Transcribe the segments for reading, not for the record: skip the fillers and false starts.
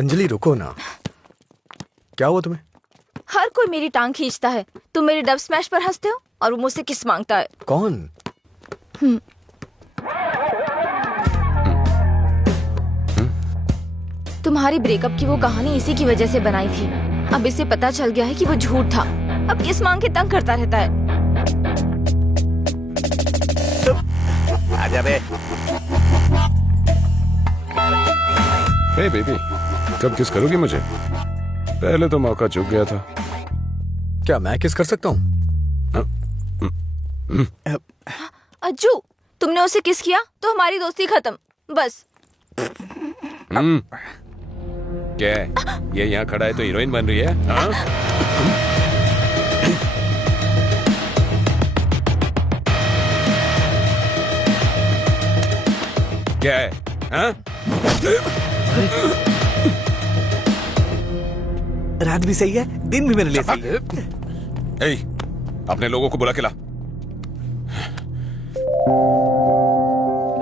अंजलि रुको ना। क्या हुआ तुम्हें? हर कोई मेरी टांग खींचता है। तुम मेरे डब स्मैश पर हंसते हो और वो मुझसे किस मांगता है। कौन? तुम्हारी ब्रेकअप की वो कहानी इसी की वजह से बनाई थी। अब इसे पता चल गया है कि वो झूठ था। अब किस मांग के तंग करता रहता है। आजा बे। हे बेबी, कब किस करोगी मुझे? पहले तो मौका चूक गया था। क्या मैं किस कर सकता हूँ? अज्जू, तुमने उसे किस किया तो हमारी दोस्ती खत्म। बस। क्या है? ये यहाँ खड़ा है तो हीरोइन बन रही है? हाँ? क्या है? हाँ? रात भी सही है, दिन भी मेरे लिए सही है। ए, अपने लोगों को बुला के ला।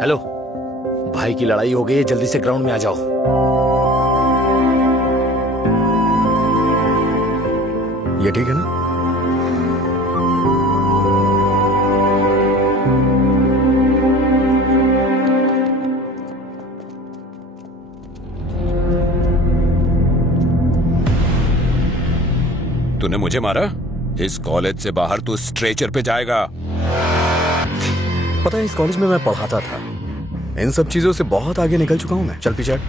हेलो, भाई की लड़ाई हो गई है, जल्दी से ग्राउंड में आ जाओ। ये ठीक है ना? तूने मुझे मारा? इस कॉलेज से बाहर तू स्ट्रेचर पे जाएगा। पता है, इस कॉलेज में मैं पढ़ाता था। इन सब चीजों से बहुत आगे निकल चुका हूं मैं। चल पीछे हट।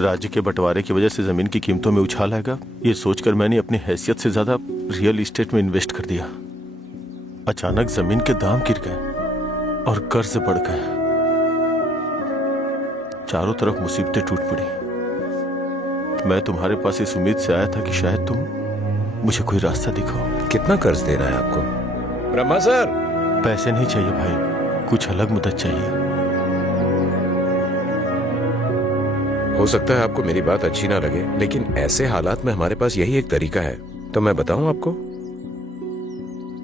राज्य के बंटवारे की वजह से जमीन की कीमतों में उछाल आएगा, ये सोचकर मैंने अपनी हैसियत से ज्यादा रियल एस्टेट में इन्वेस्ट कर दिया। अचानक जमीन के दाम गिर गए और कर्ज बढ़ गए। चारों तरफ मुसीबतें टूट पड़ी। मैं तुम्हारे पास इस उम्मीद से आया था कि शायद तुम मुझे कोई रास्ता दिखाओ। कितना कर्ज देना है आपको? ब्रह्मा सर, पैसे नहीं चाहिए भाई, कुछ अलग मदद चाहिए। हो सकता है आपको मेरी बात अच्छी ना लगे, लेकिन ऐसे हालात में हमारे पास यही एक तरीका है। तो मैं बताऊं आपको?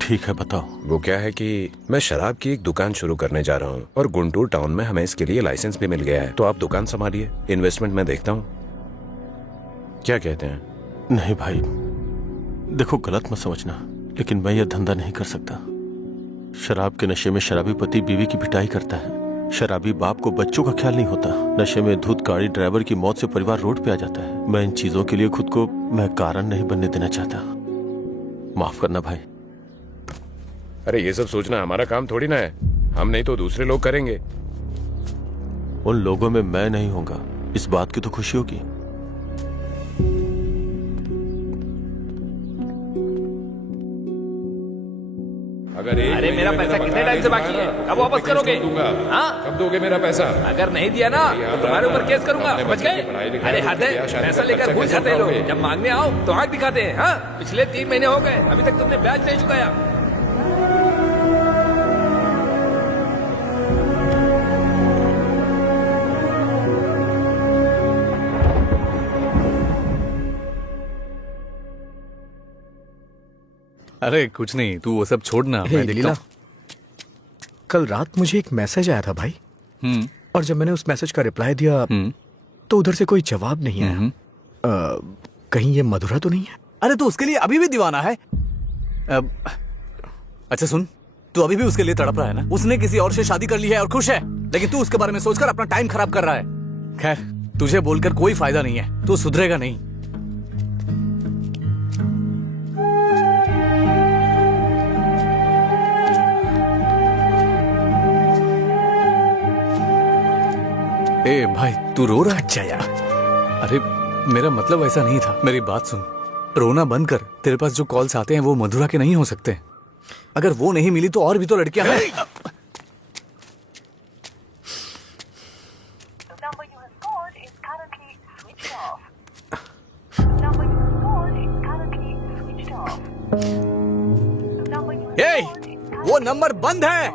ठीक है, बताओ। वो क्या है कि मैं शराब की एक दुकान शुरू करने जा रहा हूँ और गुंटूर टाउन में हमें इसके लिए लाइसेंस भी मिल गया है। तो आप दुकान संभालिए, इन्वेस्टमेंट मैं देखता हूँ। क्या कहते हैं? नहीं भाई, देखो गलत मत समझना, लेकिन मैं यह धंधा नहीं कर सकता। शराब के नशे में शराबी पति बीवी की पिटाई करता है, शराबी बाप को बच्चों का ख्याल नहीं होता, नशे में धुत गाड़ी ड्राइवर की मौत से परिवार रोड पे आ जाता है। मैं इन चीजों के लिए खुद को मैं कारण नहीं बनने देना चाहता। माफ करना भाई। अरे ये सब सोचना हमारा काम थोड़ी ना है। हम नहीं तो दूसरे लोग करेंगे। उन लोगों में मैं नहीं होगा, इस बात की तो खुशी होगी। अरे मेरा पैसा कितने टाइम से बाकी है? कब वापस करोगे? हाँ? कब दोगे मेरा पैसा? अगर नहीं दिया ना तो तुम्हारे ऊपर केस करूंगा। समझ गए? अरे हद है, पैसा लेकर भूल जाते हैं लोग। जब मांगने आओ तो आंख दिखाते हैं। हाँ? पिछले 3 महीने हो गए, अभी तक तुमने ब्याज नहीं चुकाया। अरे कुछ नहीं, तू वो सब छोड़ना। मैं देखता हूँ। कल रात मुझे एक मैसेज आया था भाई, और जब मैंने उस मैसेज का रिप्लाई दिया तो उधर से कोई जवाब नहीं आया। कहीं ये मधुरा तो नहीं है? अरे तू उसके लिए अभी भी दीवाना है? अच्छा सुन, तू अभी भी उसके लिए तड़प रहा है ना? उसने किसी और से शादी कर ली है और खुश है, लेकिन तू उसके बारे में सोचकर अपना टाइम खराब कर रहा है। खैर, तुझे बोलकर कोई फायदा नहीं है, तू सुधरेगा नहीं। ए भाई, तू रो रहा है? अच्छा यार, अरे मेरा मतलब ऐसा नहीं था। मेरी बात सुन, रोना बंद कर। तेरे पास जो कॉल्स आते हैं वो मधुरा के नहीं हो सकते। अगर वो नहीं मिली तो और भी तो लड़कियां हैं। ए, वो नंबर बंद है।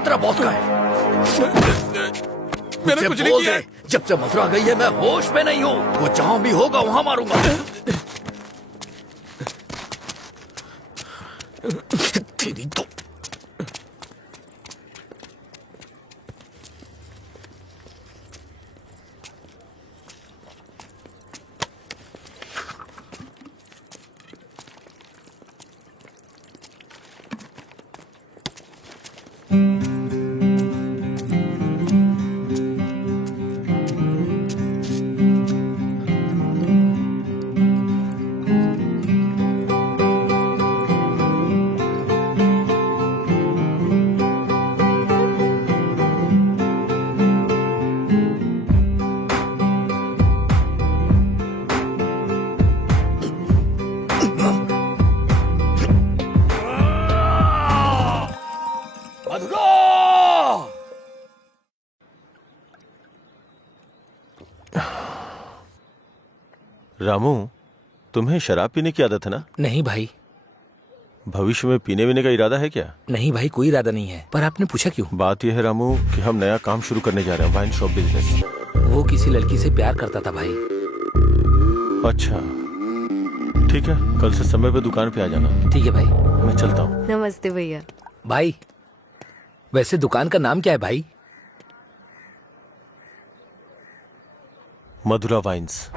तेरा बॉस का है? मैंने कुछ नहीं किया। जब से मथुरा गई है मैं होश में नहीं हूँ। वो जहां भी होगा वहां मारूंगा। तेरी तो रामू, तुम्हें शराब पीने की आदत है ना? नहीं भाई, भविष्य में पीने वीने का इरादा है क्या? नहीं भाई, कोई इरादा नहीं है। पर आपने पूछा क्यों? बात यह है रामू कि हम नया काम शुरू करने जा रहे हैं, वाइन शॉप बिजनेस। वो किसी लड़की से प्यार करता था भाई। अच्छा ठीक है, कल से समय पे दुकान पे आ जाना। ठीक है भाई। मैं चलता हूँ। नमस्ते भैया। भाई वैसे दुकान का नाम क्या है भाई? मधुरा वाइन्स।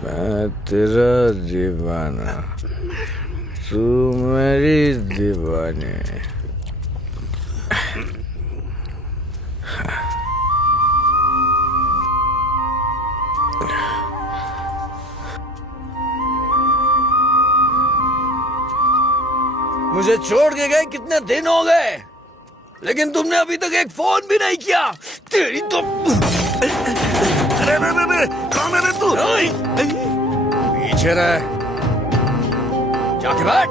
मैं तेरा दीवाना, तू मेरी दीवानी। मुझे छोड़ के गए कितने दिन हो गए, लेकिन तुमने अभी तक एक फोन भी नहीं किया। तेरी तो अरे कौन है रे तू? पीछे रह, जाके बैठ।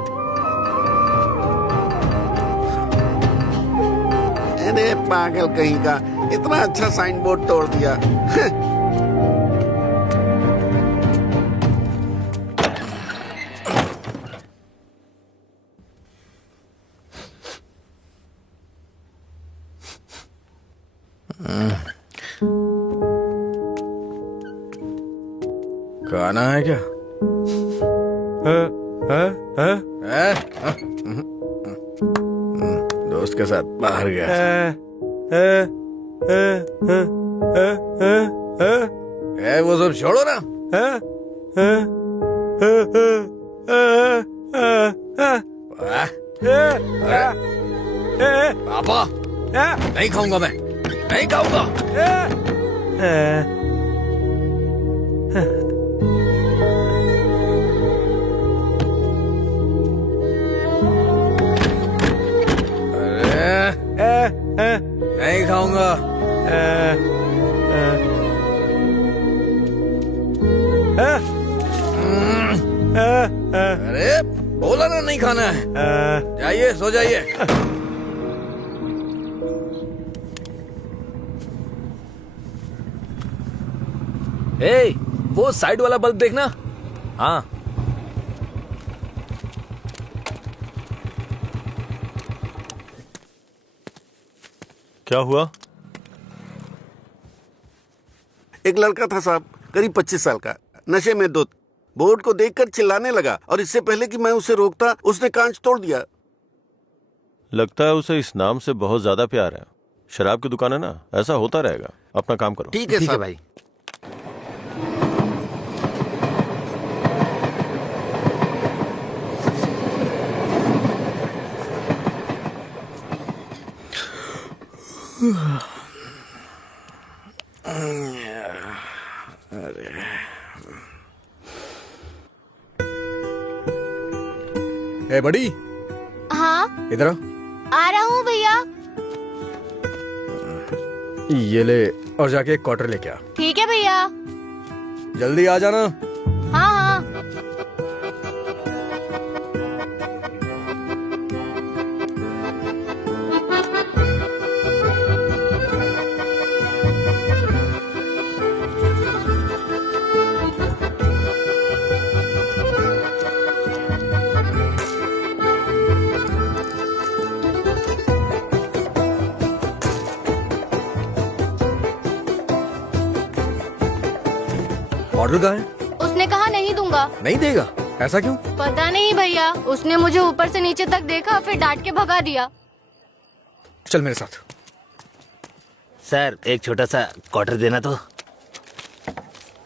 अरे पागल कहीं का, इतना अच्छा साइन बोर्ड तोड़ दिया। खाना है क्या? दोस्त के साथ बाहर गया। वो सब छोड़ो ना। पापा, नहीं खाऊंगा मैं, नहीं खाऊंगा। नहीं खाऊंगा। अरे बोला ना नहीं खाना है। जाइए, सो जाइए। ए, वो साइड वाला बल्ब देखना। हाँ क्या हुआ? एक लड़का था साहब, करीब 25 साल का, नशे में धुत, बोर्ड को देखकर चिल्लाने लगा और इससे पहले कि मैं उसे रोकता उसने कांच तोड़ दिया। लगता है उसे इस नाम से बहुत ज्यादा प्यार है। शराब की दुकान है ना, ऐसा होता रहेगा। अपना काम करो। ठीक है साहब। भाई। ए बड़ी, हाँ इधर आ रहा हूँ भैया। ये ले और जाके एक क्वार्टर लेके आ। ठीक है भैया। जल्दी आ जाना। हाँ हाँ। बॉटल कहाँ है? उसने कहा नहीं दूंगा। नहीं देगा? ऐसा क्यों? पता नहीं भैया, उसने मुझे ऊपर से नीचे तक देखा, फिर डांट के भगा दिया। चल मेरे साथ। सर एक छोटा सा क्वार्टर देना तो।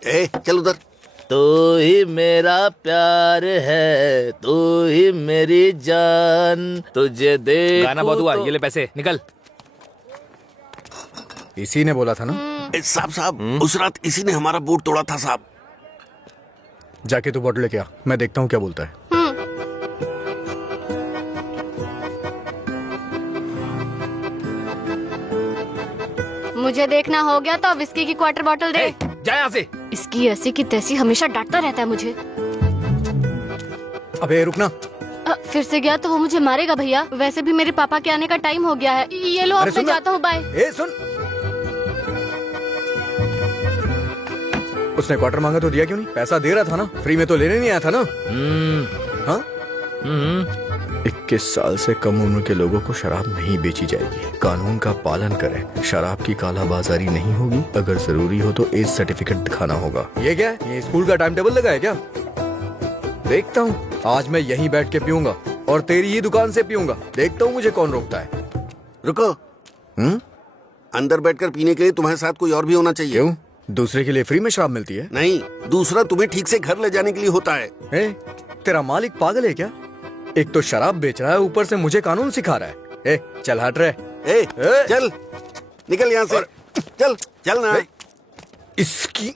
ए चल उधर। तू ही मेरा प्यार है, तू ही मेरी जान, तुझे दे। गाना बहुत हुआ, ये ले पैसे, निकल। इसी ने बोला था ना? साहब उस रात इसी ने हमारा बोर्ड तोड़ा था साहब। जाके तू बॉटल लेके आ, मैं देखता हूँ क्या बोलता है। मुझे देखना हो गया तो विस्की की क्वार्टर बॉटल दे। जा यहाँ से। इसकी ऐसी की तैसी हमेशा डांटता रहता है मुझे। अबे रुकना। फिर से गया तो वो मुझे मारेगा भैया। वैसे भी मेरे पापा के आने का टाइम हो गया है। ये लो, अब मैं जाता हूँ, बाय। ए सुन, उसने क्वार्टर मांगा तो दिया क्यों नहीं? पैसा दे रहा था ना, फ्री में तो लेने नहीं आया था ना? हाँ? 21 साल से कम उम्र के लोगों को शराब नहीं बेची जाएगी। कानून का पालन करें। शराब की कालाबाजारी नहीं होगी। अगर जरूरी हो तो एज सर्टिफिकेट दिखाना होगा। ये क्या है? ये स्कूल का टाइम टेबल लगा है क्या? देखता हूँ, आज मैं यहीं बैठ के पीऊंगा और तेरी ही दुकान से पीऊंगा। देखता हूँ मुझे कौन रोकता है। रुको। अंदर बैठकर पीने के लिए तुम्हारे साथ कोई और भी होना चाहिए। क्यों? दूसरे के लिए फ्री में शराब मिलती है? नहीं, दूसरा तुम्हें ठीक से घर ले जाने के लिए होता है। तेरा मालिक पागल है क्या? एक तो शराब बेच रहा है, ऊपर से मुझे कानून सिखा रहा है। चल हट रहे। चल निकल यहाँ से। चल चल ना। इसकी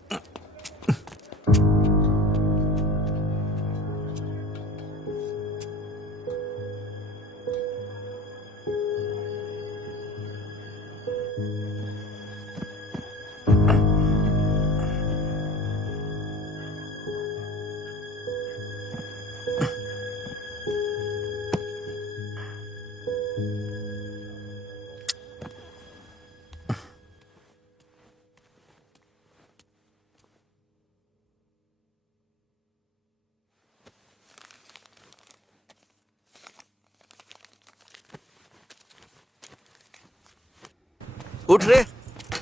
उठ रे,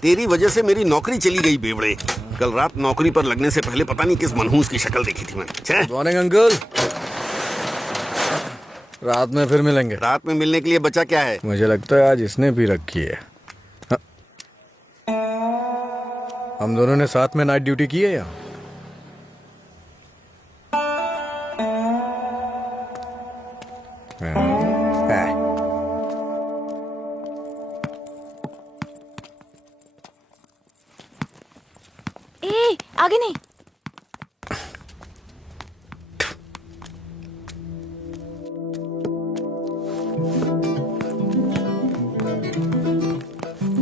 तेरी वजह से मेरी नौकरी चली गई बेवड़े। कल रात नौकरी पर लगने से पहले पता नहीं किस मनहूस की शक्ल देखी थी मैंने। Morning uncle. रात में फिर मिलेंगे। रात में मिलने के लिए बचा क्या है? मुझे लगता है आज इसने भी रखी है। हाँ। हम दोनों ने साथ में नाइट ड्यूटी की है या? आगे नहीं।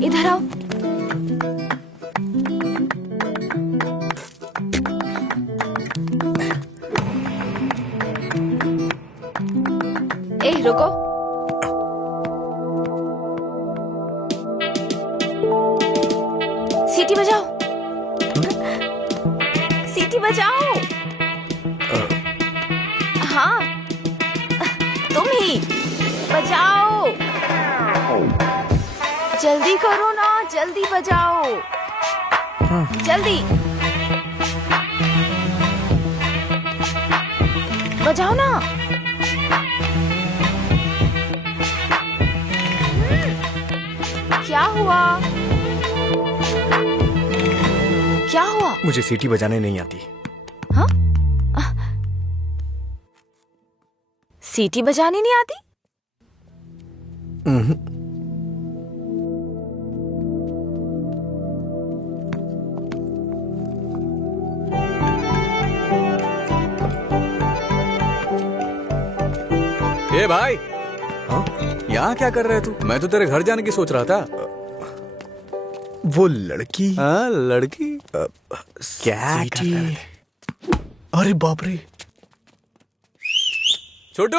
इधर आओ। रुको। सीटी बजाओ। सीटी बजाओ। हाँ तुम ही बजाओ। जल्दी करो ना, जल्दी बजाओ। जल्दी बजाओ ना। क्या हुआ? क्या हुआ? मुझे सीटी बजाने नहीं आती। हाँ? सीटी बजानी नहीं आती? ए भाई, हाँ? यहाँ क्या कर रहे तू? मैं तो तेरे घर जाने की सोच रहा था। वो लड़की? हाँ लड़की। क्या कर रहा है? अरे बाप रे। छोटू,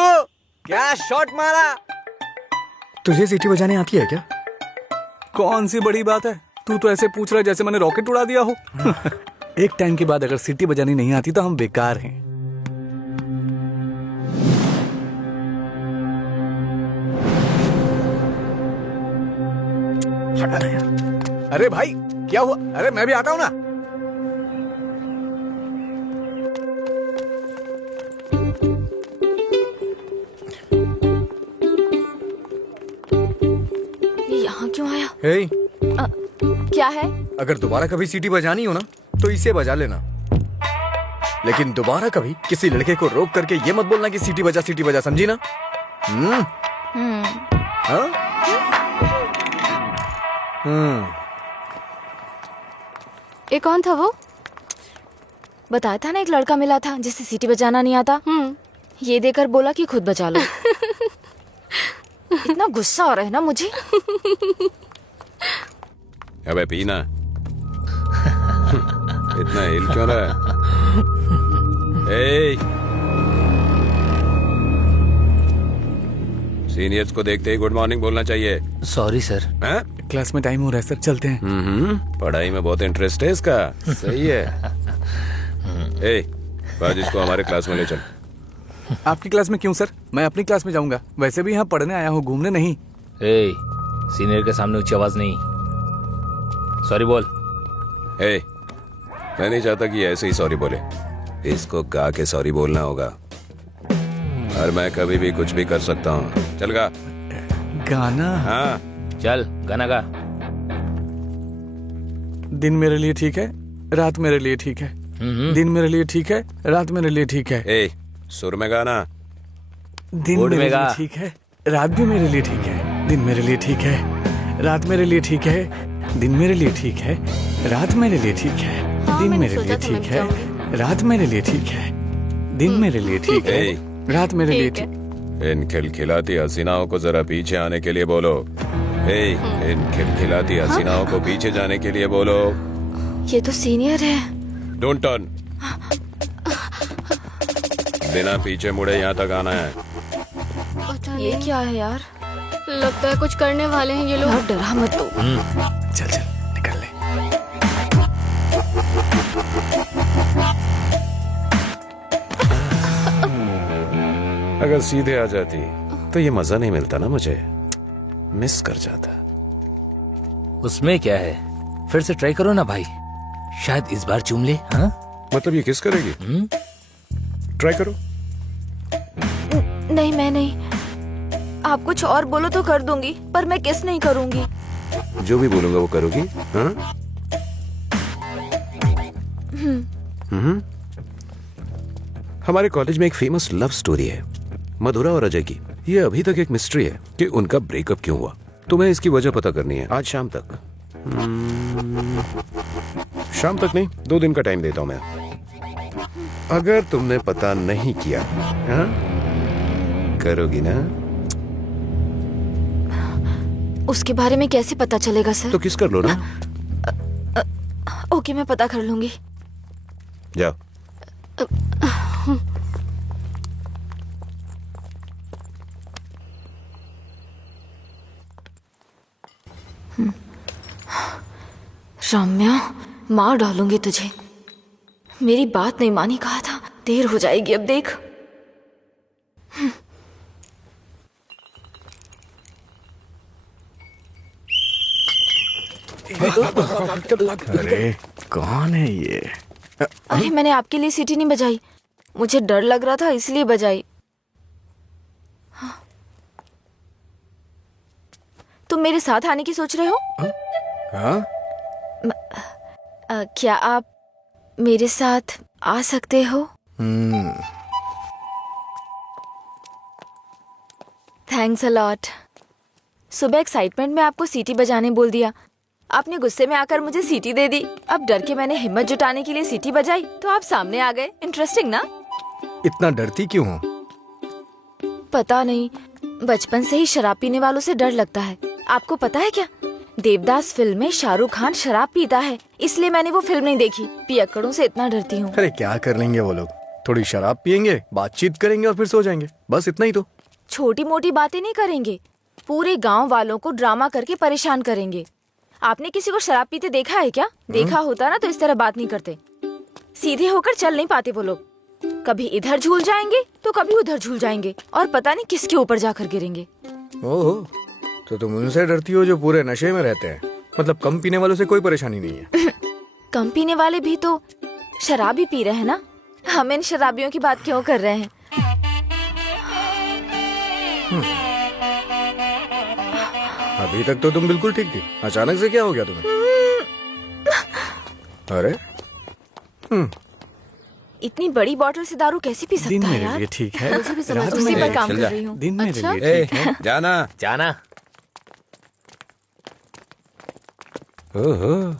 क्या शॉट मारा? तुझे सीटी बजाने आती है क्या? कौन सी बड़ी बात है? तू तो ऐसे पूछ रहा है जैसे मैंने रॉकेट उड़ा दिया हो। एक टाइम के बाद अगर सीटी बजानी नहीं आती तो हम बेकार हैं। हटा यार। अरे भाई क्या हुआ? अरे मैं भी आता हूँ ना। हे, क्या है? अगर दोबारा कभी सीटी बजानी हो ना तो इसे बजा लेना, लेकिन दोबारा कभी किसी लड़के को रोक करके ये मत बोलना कि सीटी बजा, समझी ना? हाँ? ये कौन था वो? बताया था ना, एक लड़का मिला था जिसे सीटी बजाना नहीं आता। ये देकर बोला कि खुद बजा लो। इतना गुस्सा आ रहा है ना मुझे। अबे पीना। इतना हिल क्यों रहा है? सीनियर्स को देखते ही गुड मॉर्निंग बोलना चाहिए। Sorry sir. क्लास में टाइम हो रहा है सर, चलते हैं। पढ़ाई में बहुत इंटरेस्ट है इसका। सही है। आज इसको हमारे क्लास में ले चल। आपकी क्लास में क्यों सर? मैं अपनी क्लास में जाऊंगा। वैसे भी यहाँ पढ़ने आया हूँ, घूमने नहीं। सीनियर के सामने ऊंची आवाज नहीं। सॉरी बोल। मैं नहीं चाहता कि ऐसे ही सॉरी बोले। इसको गा के सॉरी बोलना होगा, और मैं कभी भी कुछ भी कर सकता हूँ। चल गा। गाना? हाँ चल गाना गा। दिन मेरे लिए ठीक है, रात मेरे लिए ठीक है। दिन मेरे लिए ठीक है, रात मेरे लिए ठीक है। सुर में गाना। दिन मेरे लिए ठीक है, रात भी मेरे लिए ठीक है। दिन मेरे लिए ठीक है, रात मेरे लिए ठीक है। दिन मेरे लिए ठीक है, रात मेरे लिए ठीक है। दिन मेरे लिए ठीक है, रात मेरे लिए ठीक है। दिन मेरे लिए ठीक है, रात मेरे लिए ठीक। इन खिलखिलाती हसीनाओं को जरा पीछे आने के लिए बोलो। इन खिलखिलाती हसीनाओं को पीछे जाने के लिए बोलो। ये तो सीनियर है। Don't turn. बिना पीछे मुड़े यहाँ तक आना है। ये क्या है यार? लगता है कुछ करने वाले हैं ये लोग। यार डरा मत तो। चल चल निकल ले। अगर सीधे आ जाती तो ये मजा नहीं मिलता ना, मुझे मिस कर जाता। उसमें क्या है, फिर से ट्राई करो ना भाई, शायद इस बार चूम ले। हाँ मतलब ये किस करेगी? ट्राई करो। नहीं मैं नहीं। आप कुछ और बोलो तो कर दूंगी, पर मैं किस नहीं करूंगी। जो भी बोलूंगा वो करोगी? हाँ? हमारे कॉलेज में एक फेमस लव स्टोरी है, मधुरा और अजय की। ये अभी तक एक मिस्ट्री है कि उनका ब्रेकअप क्यों हुआ। तुम्हें इसकी वजह पता करनी है आज शाम तक। शाम तक नहीं, 2 दिन का टाइम देता हूं मैं। अगर तुमने पता नहीं किया, हाँ? करोगी ना? उसके बारे में कैसे पता चलेगा सर? तो किस कर लो ना। ओके मैं पता कर लूंगी। जाओ। रम्या, मार डालूंगी तुझे। मेरी बात नहीं मानी, कहा था। देर हो जाएगी अब देख। अरे कौन है ये? अरे मैंने आपके लिए सीटी नहीं बजाई, मुझे डर लग रहा था इसलिए बजाई। तुम मेरे साथ आने की सोच रहे हो? हाँ? क्या आप मेरे साथ आ सकते हो? Thanks a lot. सुबह एक्साइटमेंट में आपको सीटी बजाने बोल दिया, आपने गुस्से में आकर मुझे सीटी दे दी। अब डर के मैंने हिम्मत जुटाने के लिए सीटी बजाई तो आप सामने आ गए। इंटरेस्टिंग ना? इतना डरती क्यों हो? पता नहीं, बचपन से ही शराब पीने वालों से डर लगता है। आपको पता है क्या, देवदास फिल्म में शाहरुख खान शराब पीता है, इसलिए मैंने वो फिल्म नहीं देखी। पियक्कड़ों से इतना डरती हूँ। अरे क्या कर लेंगे वो लोग, थोड़ी शराब पियेंगे, बातचीत करेंगे और फिर सो जाएंगे, बस इतना ही तो। छोटी मोटी बातें नहीं करेंगे, पूरे गांव वालों को ड्रामा करके परेशान करेंगे। आपने किसी को शराब पीते देखा है क्या? देखा होता ना तो इस तरह बात नहीं करते। सीधे होकर चल नहीं पाते वो लोग, कभी इधर झूल जाएंगे तो कभी उधर झूल जाएंगे और पता नहीं किसके ऊपर जाकर गिरेंगे। ओहो, तो तुम उनसे डरती हो जो पूरे नशे में रहते हैं। मतलब कम पीने वालों से कोई परेशानी नहीं है। कम पीने वाले भी तो शराब ही पी रहे हैं ना। हम इन शराबियों की बात क्यों कर रहे हैं? अभी तक तो तुम बिल्कुल ठीक थी, अचानक से क्या हो गया तुम्हें? अरे इतनी बड़ी बोतल से दारू कैसे पी दिन सकता है मेरे यार? लिए ठीक है, मुझे भी समझ रात नहीं उसी मेरे पर काम चल कर जा। रही हूँ। दिन मेरे अच्छा? लिए ए, ठीक है। जाना। जाना। ओहो।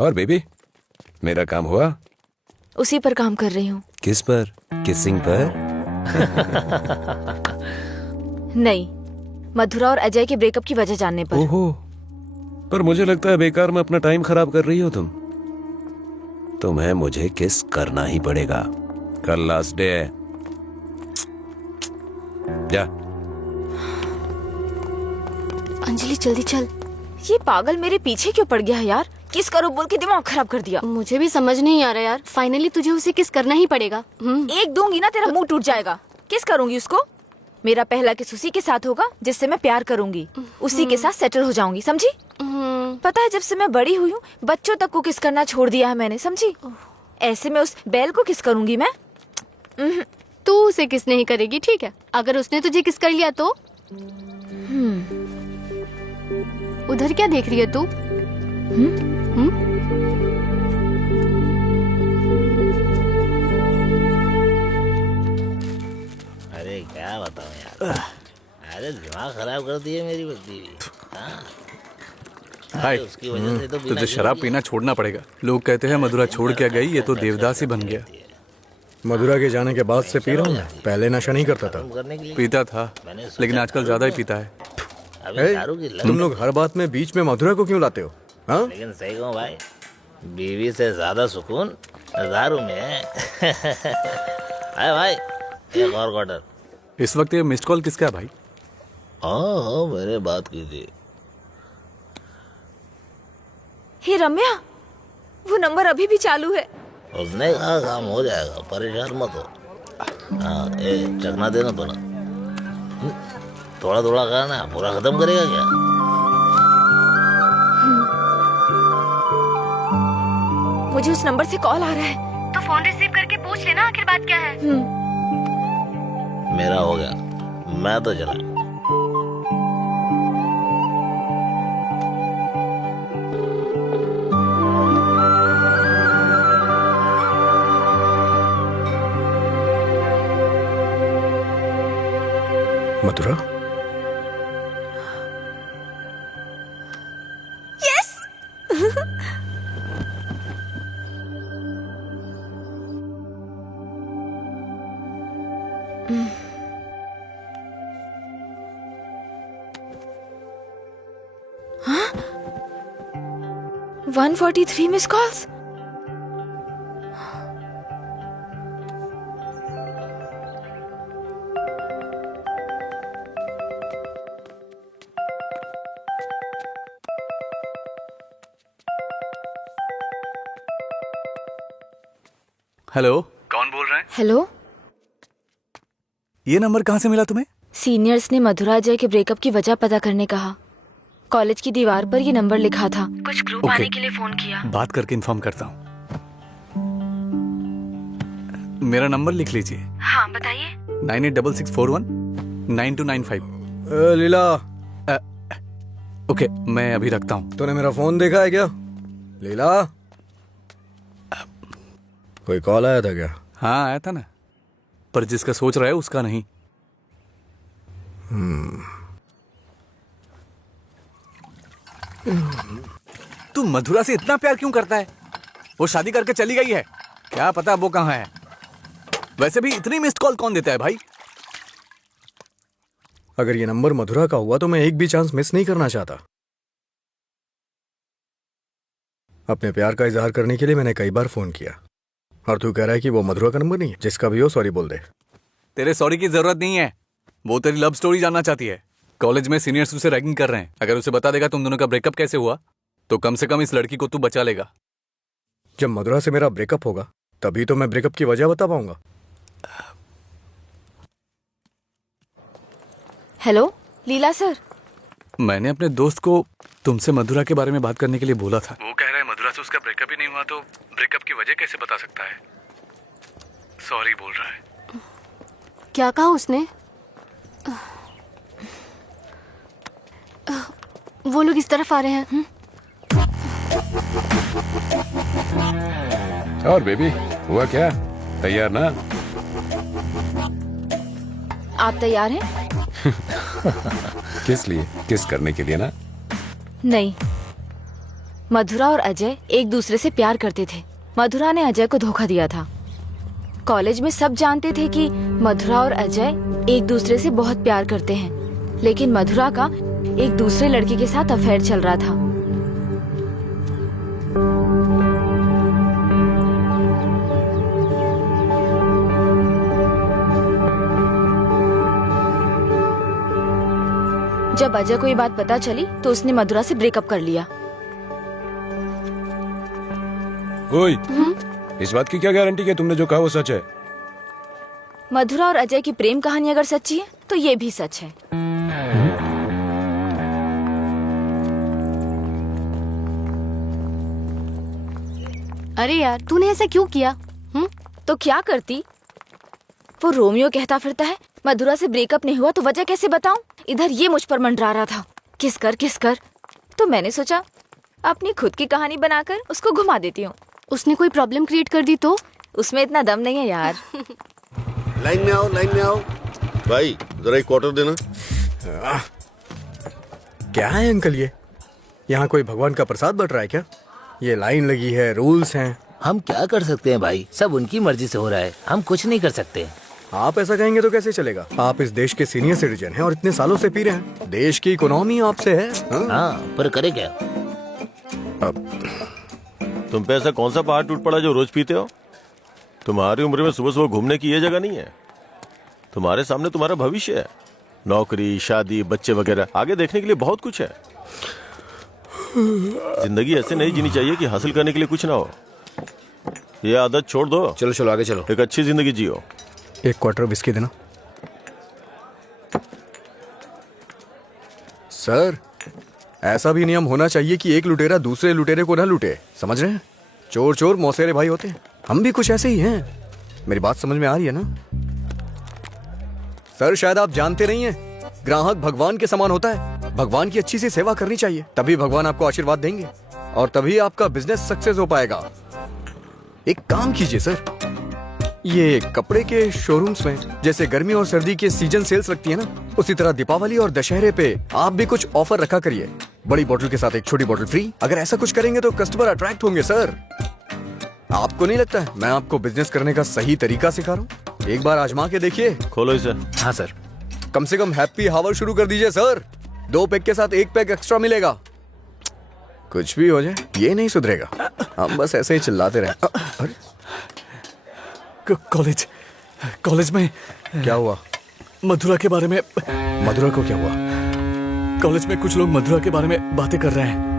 और बेबी, मेरा काम हुआ? उसी पर काम कर रही हूँ। किस पर? किसिंग पर? नहीं, मधुरा और अजय के ब्रेकअप की वजह जानने पर। ओहो, पर मुझे लगता है बेकार में अपना टाइम खराब कर रही हो तुम। तुम्हें मुझे किस करना ही पड़ेगा। कल लास्ट डे है। जा। अंजलि जल्दी चल। ये पागल मेरे पीछे क्यों पड़ गया है यार? किस करो बोल के दिमाग खराब कर दिया। मुझे भी समझ नहीं आ रहा यार, फाइनली तुझे उसे किस करना ही पड़ेगा। एक दूंगी ना तेरा मुंह टूट जाएगा। किस करूंगी उसको? मेरा पहला किस उसी के साथ होगा जिससे मैं प्यार करूंगी, उसी के साथ सेटल हो जाऊंगी, समझी? पता है जब से मैं बड़ी हुई हूँ बच्चों तक को किस करना छोड़ दिया है मैंने, समझी? ऐसे में उस बैल को किस करूंगी मैं? तू उसे किस नहीं करेगी, ठीक है? अगर उसने तुझे किस कर लिया तो? उधर क्या देख रही है तू? अरे क्या बताऊं यार, अरे दिमाग खराब कर दिए मेरी बच्ची। हाय, उसकी वजह से तो तुझे शराब पीना छोड़ना पड़ेगा। लोग कहते हैं मधुरा छोड़ के गई, ये तो देवदास ही बन गया। मधुरा के जाने के बाद से पी रहा हूँ मैं, पहले नशा नहीं करता था। करने के लिए पीता था, लेकिन आजकल ज्यादा ही पीता है। अभी ए, दारू की लत। तुम लोग हर बात में बीच में मधुरा को क्यों लाते हो? हाँ? लेकिन सही कहूँ भाई, बीवी से ज्यादा सुकून दारू में है। अरे भाई, एक और क्वार्टर। इस वक्त ये मिस्ड कॉल किसका है भाई? हाँ मैंने बात की थी। हे रम्या, वो नंबर अभी भी चालू है। उसने कहा काम हो जाएगा, परेशान मत हो। हाँ, चखना देना थोड़ा। थोड़ा थोड़ा खाना, पूरा खत्म करेगा क्या? मुझे उस नंबर से कॉल आ रहा है। तो फोन रिसीव करके पूछ लेना आखिर बात क्या है। मेरा हो गया, मैं तो चला। मधुरा? यस। 143 miss calls. हेलो, कौन बोल रहे हैं? हेलो, ये नंबर कहाँ से मिला तुम्हें? सीनियर्स ने मधुरा अजय के ब्रेकअप की वजह पता करने कहा। कॉलेज की दीवार पर ये नंबर लिखा था। कुछ ग्रुप ओके। आने के लिए फोन किया। बात करके इन्फॉर्म करता हूँ। मेरा नंबर लिख लीजिए। हाँ बताइए। 9866419295। लीला, ओके, मैं अभी रखता हूँ। तूने मेरा फोन देखा है क्या? लीला, कोई कॉल आया था क्या? हाँ आया था ना, पर जिसका सोच रहा है उसका नहीं। तू मधुरा से इतना प्यार क्यों करता है? वो शादी करके चली गई है, क्या पता वो कहाँ है। वैसे भी इतनी मिस्ड कॉल कौन देता है भाई? अगर ये नंबर मधुरा का हुआ तो मैं एक भी चांस मिस नहीं करना चाहता। अपने प्यार का इजहार करने के लिए मैंने कई बार फोन किया, और तू कह रहा है कि वो मधुरा का नंबर नहीं है? जिसका भी हो सॉरी बोल दे। तेरे सॉरी की जरूरत नहीं है, वो तेरी लव स्टोरी जानना चाहती है। कॉलेज में सीनियर्स उसे रैगिंग कर रहे हैं। अगर उसे बता देगा तुम दोनों का ब्रेकअप कैसे हुआ तो कम से कम इस लड़की को तू बचा लेगा। जब मधुरा से मेरा ब्रेकअप होगा तभी तो मैं ब्रेकअप की वजह बता पाऊंगा। हेलो लीला सर। मैंने अपने दोस्त को तुमसे मधुरा के बारे में बात करने के लिए बोला था। वो कह रहा है मधुरा से उसका ब्रेकअप ही नहीं हुआ तो ब्रेकअप की वजह कैसे बता सकता है। सॉरी बोल रहा है। क्या कहा उसने? वो लोग इस तरफ आ रहे हैं। और बेबी हुआ क्या, तैयार ना? आप तैयार हैं? किस लिए? किस करने के लिए ना? नहीं, मधुरा और अजय एक दूसरे से प्यार करते थे। मधुरा ने अजय को धोखा दिया था। कॉलेज में सब जानते थे कि मधुरा और अजय एक दूसरे से बहुत प्यार करते हैं, लेकिन मधुरा का एक दूसरे लड़के के साथ अफेयर चल रहा था। जब अजय को ये बात पता चली तो उसने मधुरा से ब्रेकअप कर लिया। ओए, इस बात की क्या गारंटी कि तुमने जो कहा वो सच है? मधुरा और अजय की प्रेम कहानी अगर सच्ची है तो ये भी सच है। अरे यार, तूने ऐसा क्यों किया? तो क्या करती? वो रोमियो कहता फिरता है मधुरा से ब्रेकअप नहीं हुआ तो वजह कैसे बताऊं? इधर ये मुझ पर मंडरा रहा था, किस कर। तो मैंने सोचा अपनी खुद की कहानी बनाकर उसको घुमा देती हूँ। उसने कोई प्रॉब्लम क्रिएट कर दी तो? उसमें इतना दम नहीं है यार। लाइन में आओ। भाई जरा एक क्वार्टर देना। क्या है अंकल ये? यहाँ कोई भगवान का प्रसाद बट रहा है क्या? ये लाइन लगी है, रूल्स हैं। हम क्या कर सकते हैं भाई, सब उनकी मर्जी से हो रहा है, हम कुछ नहीं कर सकते। आप ऐसा कहेंगे तो कैसे चलेगा? आप इस देश के सीनियर सिटीजन हैं और इतने सालों से पी रहे हैं। देश की इकोनॉमी आपसे है। हाँ, पर करे क्या? तुम पे ऐसा कौन सा पहाड़ टूट पड़ा जो रोज पीते हो? तुम्हारी उम्र में सुबह सुबह घूमने की ये जगह नहीं है। तुम्हारे सामने तुम्हारा भविष्य है, नौकरी, शादी, बच्चे वगैरह। आगे देखने के लिए बहुत कुछ है। जिंदगी ऐसे नहीं जीनी चाहिए कि हासिल करने के लिए कुछ ना हो। ये आदत छोड़ दो। चलो आगे चलो। एक अच्छी जिंदगी जियो। एक क्वार्टर विस्की देना। सर, ऐसा भी नियम होना चाहिए कि एक लुटेरा दूसरे लुटेरे को ना लूटे, समझ रहे हैं? चोर मौसेरे भाई होते हैं। हम भी कुछ ऐसे ही हैं। मेरी बात समझ में आ रही है ना? सर, शायद आप जानते नहीं हैं, ग्राहक भगवान के समान होता है। भगवान की अच्छी सी सेवा करनी चाहिए, तभी भगवान आपको आशीर्वाद देंगे और तभी आपका बिजनेस सक्सेस हो पाएगा। एक काम कीजिए सर, ये कपड़े के शोरूम्स में जैसे गर्मी और सर्दी के सीजन सेल्स लगती है ना, उसी तरह दीपावली और दशहरे पे आप भी कुछ ऑफर रखा करिए। बड़ी बोतल के साथ एक छोटी बोतल फ्री। अगर ऐसा कुछ करेंगे तो कस्टमर अट्रैक्ट होंगे। सर, आपको नहीं लगता है मैं आपको बिजनेस करने का सही तरीका सिखा रहा हूँ? एक बार आजमा के देखिए। खोलो इसे। हाँ सर। कम से कम हैप्पी हावर शुरू कर दीजिए सर। 2 पैक के साथ 1 पैक एक्स्ट्रा मिलेगा। कुछ भी हो जाए ये नहीं सुधरेगा। हम बस ऐसे ही चिल्लाते रहे। अरे कॉलेज में क्या हुआ? मधुरा के बारे में। मधुरा को क्या हुआ? कॉलेज में कुछ लोग मधुरा के बारे में बातें कर रहे हैं।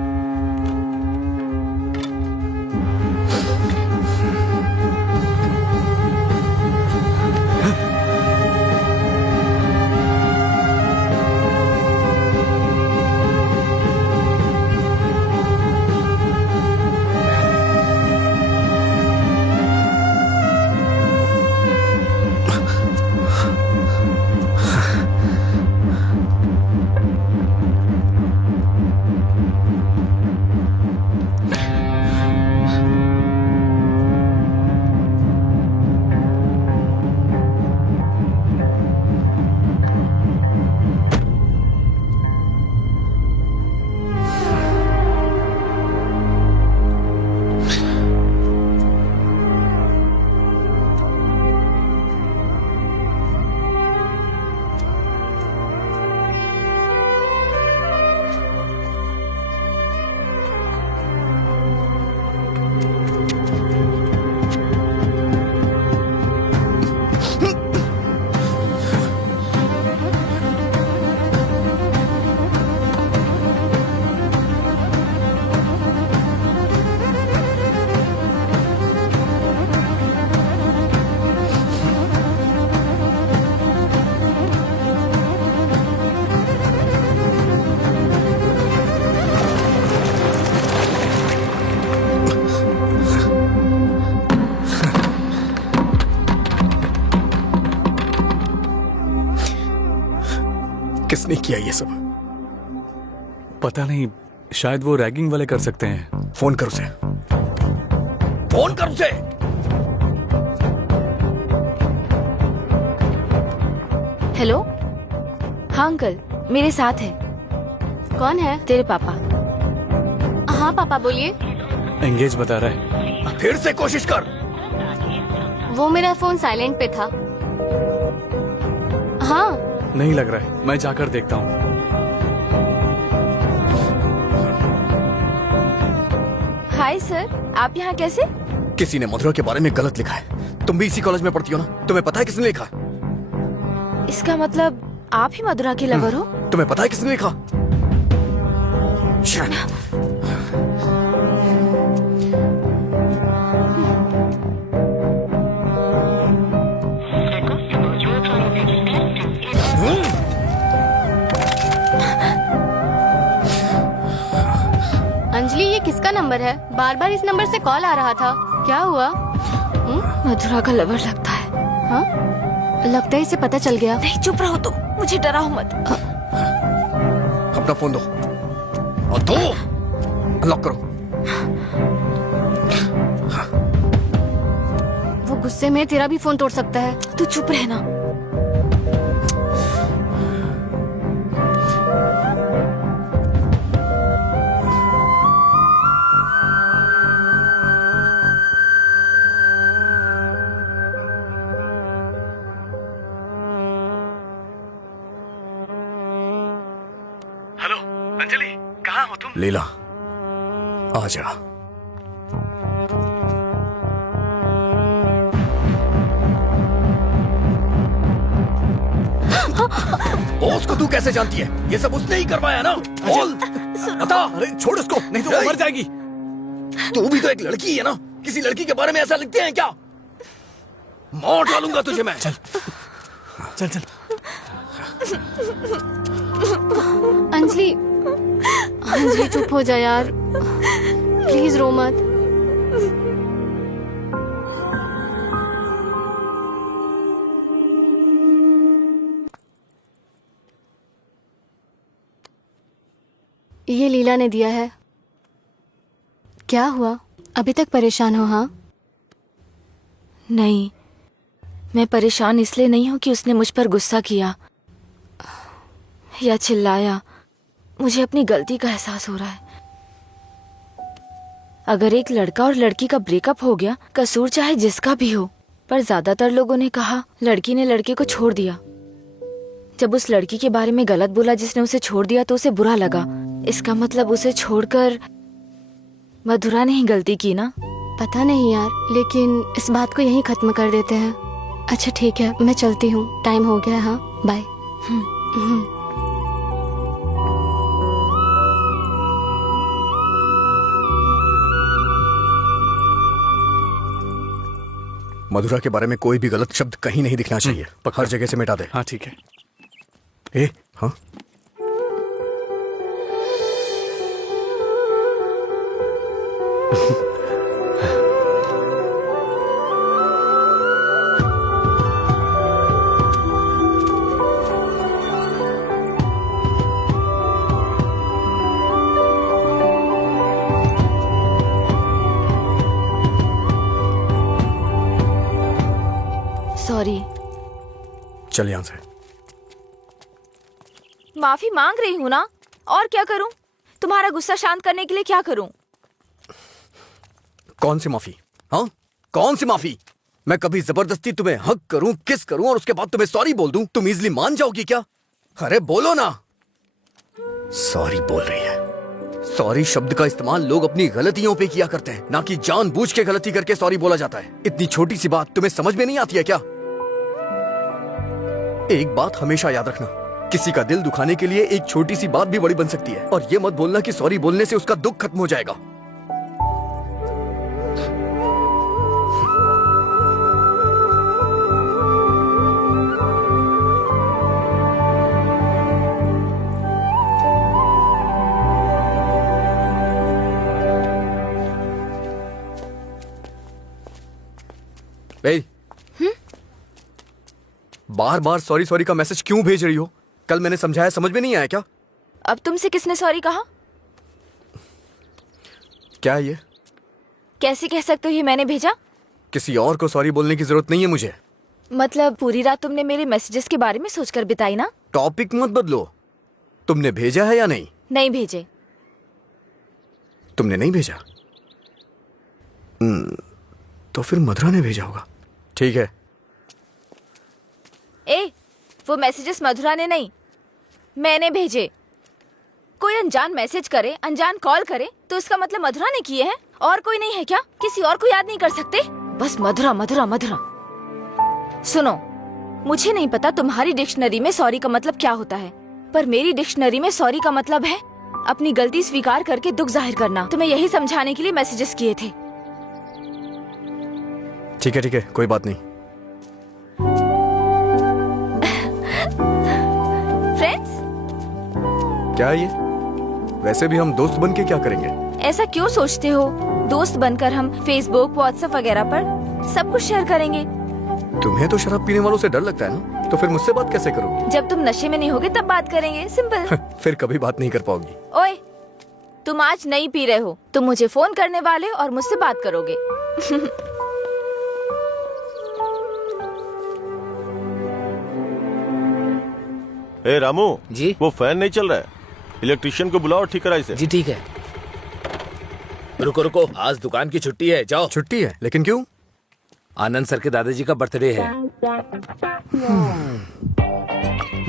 किसने किया ये सब? पता नहीं, शायद वो रैगिंग वाले कर सकते हैं। फोन कर उसे। फोन कर उसे। हेलो। हाँ अंकल, मेरे साथ है। कौन है? तेरे पापा। हाँ पापा बोलिए। एंगेज बता रहा है। फिर से कोशिश कर। वो मेरा फोन साइलेंट पे था। हाँ। नहीं लग रहा है, मैं जाकर देखता हूँ। हाय सर, आप यहाँ कैसे? किसी ने मधुरा के बारे में गलत लिखा है। तुम भी इसी कॉलेज में पढ़ती हो ना? तुम्हें पता है किसने लिखा? इसका मतलब आप ही मधुरा के लवर हो? तुम्हें पता है किसने लिखा? अंजलि, ये किसका नंबर है? बार बार इस नंबर से कॉल आ रहा था। क्या हुआ? मधुरा का लवर लगता है। हाँ? लगता है इसे पता चल गया। नहीं, चुप रहो तुम, मुझे डराओ मत। अपना फोन दो। और दो। अनलॉक करो। वो गुस्से में तेरा भी फोन तोड़ सकता है। तू चुप रहना। हेलो अंजलि, कहाँ हो तुम? लीला, आ जा। बॉस को तू कैसे जानती है? ये सब उसने ही करवाया ना? बोल, बता। अरे छोड़ उसको, नहीं तो वो मर जाएगी। तू भी तो एक लड़की है ना? किसी लड़की के बारे में ऐसा लिखते हैं क्या? मार डालूंगा तुझे मैं। चल चल चल। अंजलि, अंजलि चुप हो जा यार, प्लीज रो मत। ये लीला ने दिया है। क्या हुआ? अभी तक परेशान हो? हाँ? नहीं, मैं परेशान इसलिए नहीं हूँ कि उसने मुझ पर गुस्सा किया या चिल्लाया। मुझे अपनी गलती का एहसास हो रहा है। अगर एक लड़का और लड़की का ब्रेकअप हो गया, कसूर चाहे जिसका भी हो, पर ज्यादातर लोगों ने कहा लड़की ने लड़के को छोड़ दिया। जब उस लड़की के बारे में गलत बोला जिसने उसे छोड़ दिया तो उसे बुरा लगा। इसका मतलब उसे छोड़कर मधुरा ने ही गलती की ना? पता नहीं यार, लेकिन इस बात को यहीं खत्म कर देते हैं। अच्छा ठीक है, मैं चलती हूँ, टाइम हो गया है। हाँ बाय। मधुरा के बारे में कोई भी गलत शब्द कहीं नहीं दिखना चाहिए। हर जगह से मिटा दे। हाँ ठीक है। ए, हाँ? सॉरी। चल यहाँ से। माफी मांग रही हूँ ना, और क्या करूँ? तुम्हारा गुस्सा शांत करने के लिए क्या करूँ? कौन सी माफी? हाँ, कौन सी माफी? मैं कभी जबरदस्ती तुम्हें हक करूं, किस करूं और उसके बाद तुम्हें सॉरी बोल दूं, तुम इजीली मान जाओगी क्या? अरे बोलो ना। सॉरी बोल रही है। सॉरी शब्द का इस्तेमाल लोग अपनी गलतियों पे किया करते हैं, ना कि जानबूझ के गलती करके सॉरी बोला जाता है। इतनी छोटी सी बात तुम्हें समझ में नहीं आती है क्या? एक बात हमेशा याद रखना, किसी का दिल दुखाने के लिए एक छोटी सी बात भी बड़ी बन सकती है। और ये मत बोलना कि सॉरी बोलने से उसका दुख खत्म हो जाएगा। बार बार सॉरी सॉरी का मैसेज क्यों भेज रही हो? कल मैंने समझाया, समझ में नहीं आया क्या? अब तुमसे किसने सॉरी कहा? क्या है ये? कैसे कह सकते हो ये मैंने भेजा? किसी और को सॉरी बोलने की जरूरत नहीं है मुझे। मतलब पूरी रात तुमने मेरे मैसेजेस के बारे में सोचकर बिताई ना? टॉपिक मत बदलो। तुमने भेजा है या नहीं? नहीं भेजे। तुमने नहीं भेजा? तो फिर मधुरा ने भेजा होगा। ठीक है। ए, वो मैसेजेस मधुरा ने नहीं, मैंने भेजे। कोई अनजान मैसेज करे, अनजान कॉल करे तो इसका मतलब मधुरा ने किए हैं? और कोई नहीं है क्या? किसी और को याद नहीं कर सकते? बस मधुरा मधुरा मधुरा। सुनो, मुझे नहीं पता तुम्हारी डिक्शनरी में सॉरी का मतलब क्या होता है, पर मेरी डिक्शनरी में सॉरी का मतलब है अपनी गलती स्वीकार करके दुख जाहिर करना। तुम्हें यही समझाने के लिए मैसेजेस किए थे। ठीक है, कोई बात नहीं। फ्रेंड्स? क्या है ये? वैसे भी हम दोस्त बन के क्या करेंगे? ऐसा क्यों सोचते हो? दोस्त बनकर हम फेसबुक, व्हाट्सएप वगैरह पर सब कुछ शेयर करेंगे। तुम्हें तो शराब पीने वालों से डर लगता है ना, तो फिर मुझसे बात कैसे करोगी? जब तुम नशे में नहीं होगे तब बात करेंगे, सिंपल। फिर कभी बात नहीं कर पाओगी। ओए, तुम आज नहीं पी रहे हो, तुम मुझे फोन करने वाले और मुझसे बात करोगे। ए रामू जी? वो फैन नहीं चल रहा है, इलेक्ट्रिशियन को बुलाओ, ठीक करा इसे। जी ठीक है। रुको रुको, आज दुकान की छुट्टी है, जाओ। छुट्टी है? लेकिन क्यों? आनंद सर के दादाजी का बर्थडे है।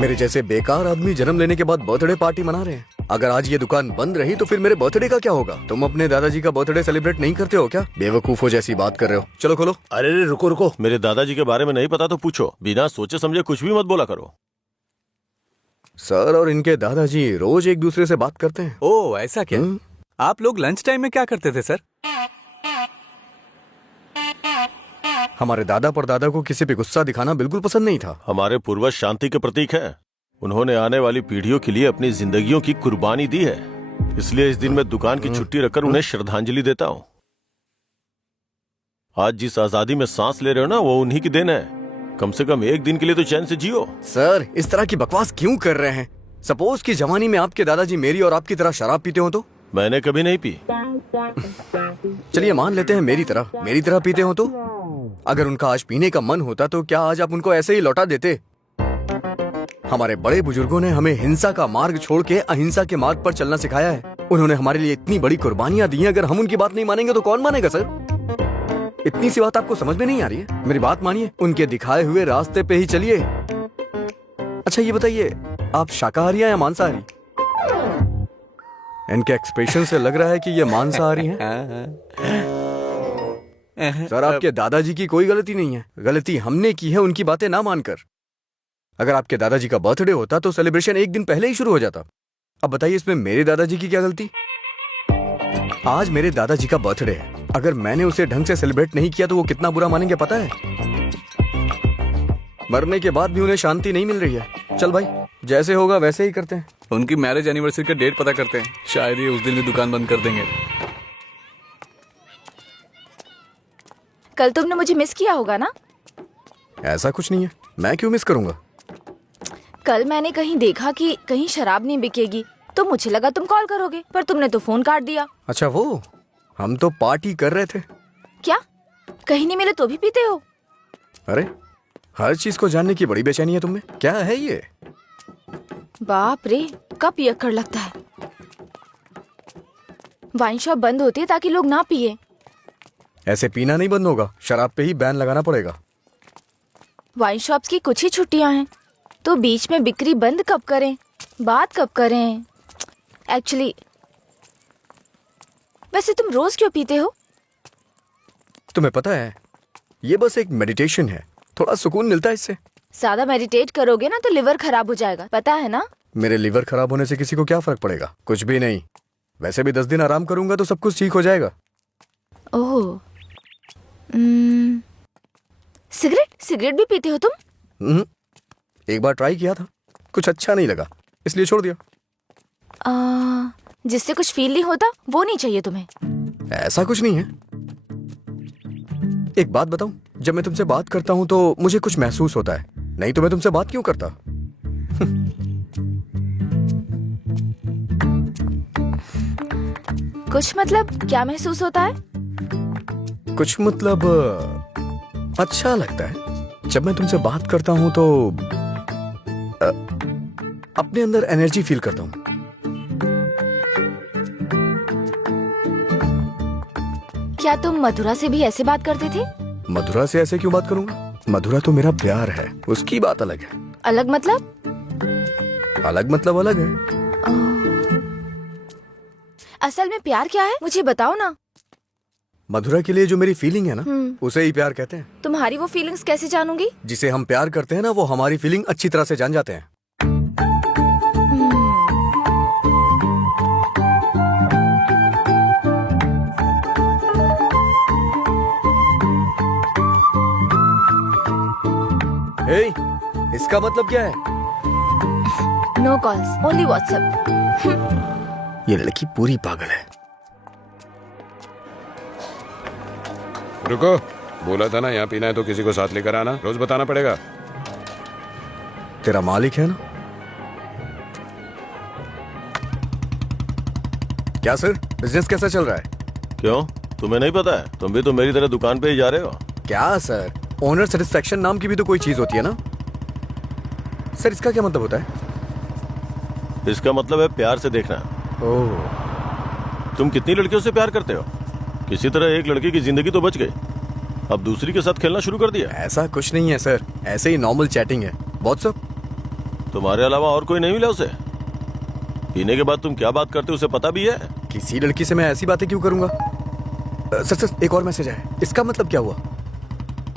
मेरे जैसे बेकार आदमी जन्म लेने के बाद बर्थडे पार्टी मना रहे हैं। अगर आज ये दुकान बंद रही तो फिर मेरे बर्थडे का क्या होगा? तुम अपने दादाजी का बर्थडे सेलिब्रेट नहीं करते हो क्या? बेवकूफों जैसी बात कर रहे हो। चलो खोलो। अरे रुको रुको, मेरे दादाजी के बारे में नहीं पता तो पूछो, बिना सोचे समझे कुछ भी मत बोला करो। सर और इनके दादाजी रोज एक दूसरे से बात करते हैं। ओ ऐसा क्या? आप लोग लंच टाइम में क्या करते थे सर? हमारे दादा परदादा को किसी पे गुस्सा दिखाना बिल्कुल पसंद नहीं था। हमारे पूर्वज शांति के प्रतीक हैं। उन्होंने आने वाली पीढ़ियों के लिए अपनी जिंदगियों की कुर्बानी दी है, इसलिए इस दिन मैं दुकान की छुट्टी रखकर उन्हें श्रद्धांजलि देता हूँ। आज जिस आजादी में सांस ले रहे हो ना, वो उन्हीं की देन है। कम से कम एक दिन के लिए तो चैन से जियो। सर, इस तरह की बकवास क्यों कर रहे हैं? सपोज की जवानी में आपके दादाजी मेरी और आपकी तरह शराब पीते हो तो? मैंने कभी नहीं पी। चलिए मान लेते हैं मेरी तरह पीते हो तो? अगर उनका आज पीने का मन होता तो क्या आज आप उनको ऐसे ही लौटा देते? हमारे बड़े बुजुर्गों ने हमें हिंसा का मार्ग छोड़ के अहिंसा के मार्ग पर चलना सिखाया है। उन्होंने हमारे लिए इतनी बड़ी कुर्बानियां दी हैं, अगर हम उनकी बात नहीं मानेंगे तो कौन मानेगा सर? इतनी सी बात आपको समझ में नहीं आ रही है? मेरी बात मानिए, उनके दिखाए हुए रास्ते पे ही चलिए। अच्छा ये बताइए, आप शाकाहारी हैं या मांसाहारी? इनके एक्सप्रेशन से लग रहा है कि ये मांसाहारी हैं। सर, आपके दादाजी की कोई गलती नहीं है, गलती हमने की है उनकी बातें ना मानकर। अगर आपके दादाजी का बर्थडे होता तो सेलिब्रेशन एक दिन पहले ही शुरू हो जाता। अब बताइए इसमें मेरे दादाजी की क्या गलती? आज मेरे दादाजी का बर्थडे है, अगर मैंने उसे ढंग से सेलिब्रेट नहीं किया तो वो कितना बुरा मानेंगे पता है? मरने के बाद भी उन्हें शांति नहीं मिल रही है। चल भाई, जैसे होगा वैसे ही करते हैं। उनकी मैरिज एनिवर्सरी का डेट पता करते हैं, शायद ये उस दिन भी दुकान बंद कर देंगे। कल तुमने मुझे मिस किया होगा ना? ऐसा कुछ नहीं है, मैं क्यों मिस करूंगा? कल मैंने कहीं देखा कि कहीं शराब नहीं बिकेगी, तो मुझे लगा तुम कॉल करोगे, पर तुमने तो फोन काट दिया। अच्छा वो, हम तो पार्टी कर रहे थे। क्या? कहीं नहीं मिले तो भी पीते हो? अरे हर चीज को जानने की बड़ी बेचैनी है तुम्हें। क्या है ये? बाप रे, कब पियक्कड़ लगता है। वाइन शॉप बंद होती है ताकि लोग ना पिए। ऐसे पीना नहीं बंद होगा, शराब पे ही बैन लगाना पड़ेगा। वाइन शॉप्स की कुछ ही छुट्टियां हैं, तो बीच में बिक्री बंद कब करें, बात कब करें? एक्चुअली वैसे तुम रोज क्यों पीते हो? तुम्हें पता है, ये बस एक मेडिटेशन है, थोड़ा सुकून मिलता है इससे। ज्यादा मेडिटेट करोगे ना तो लिवर खराब हो जाएगा, पता है ना? मेरे लिवर खराब होने से किसी को क्या फर्क पड़ेगा? कुछ भी नहीं। वैसे भी 10 दिन आराम करूंगा तो सब कुछ ठीक हो जाएगा। ओह, सिगरेट भी पीते हो तुम? एक बार ट्राई किया था, कुछ अच्छा नहीं लगा, इसलिए छोड़ दिया। जिससे कुछ फील नहीं होता वो नहीं चाहिए तुम्हें? ऐसा कुछ नहीं है। एक बात बताऊं, जब मैं तुमसे बात करता हूं तो मुझे कुछ महसूस होता है, नहीं तो मैं तुमसे बात क्यों करता? कुछ मतलब क्या महसूस होता है? कुछ मतलब अच्छा लगता है। जब मैं तुमसे बात करता हूँ तो अपने अंदर एनर्जी फील करता हूँ। क्या तुम मधुरा से भी ऐसे बात करते थे? मधुरा से ऐसे क्यों बात करूंगा? मधुरा तो मेरा प्यार है, उसकी बात अलग है। अलग मतलब? अलग मतलब अलग है। असल में प्यार क्या है मुझे बताओ ना। मधुरा के लिए जो मेरी फीलिंग है ना, उसे ही प्यार कहते हैं। तुम्हारी वो फीलिंग्स कैसे जानूंगी? जिसे हम प्यार करते हैं ना, वो हमारी फीलिंग अच्छी तरह से जान जाते हैं। हे, इसका मतलब क्या है? No calls, only WhatsApp. ये लड़की पूरी पागल है। रुको, बोला था ना यहाँ पीना है तो किसी को साथ लेकर आना, रोज बताना पड़ेगा। तेरा मालिक है ना? क्या सर, बिजनेस कैसा चल रहा है? क्यों, तुम्हें नहीं पता है? तुम भी तो मेरी तरह दुकान पे ही जा रहे हो। क्या सर, ओनर सेटिस्फेक्शन नाम की भी तो कोई चीज होती है ना? सर इसका क्या मतलब होता है? इसका मतलब है प्यार से देखना। ओह, तुम कितनी लड़कियों से प्यार करते हो? किसी तरह एक लड़की की जिंदगी तो बच गई, अब दूसरी के साथ खेलना शुरू कर दिया। ऐसा कुछ नहीं है सर, ऐसे ही नॉर्मल चैटिंग है। व्हाट्सएप। तुम्हारे अलावा और कोई नहीं मिला उसे? पीने के बाद तुम क्या बात करते हो उसे पता भी है? किसी लड़की से मैं ऐसी बातें क्यों करूंगा? सर एक और मैसेज है, इसका मतलब क्या हुआ?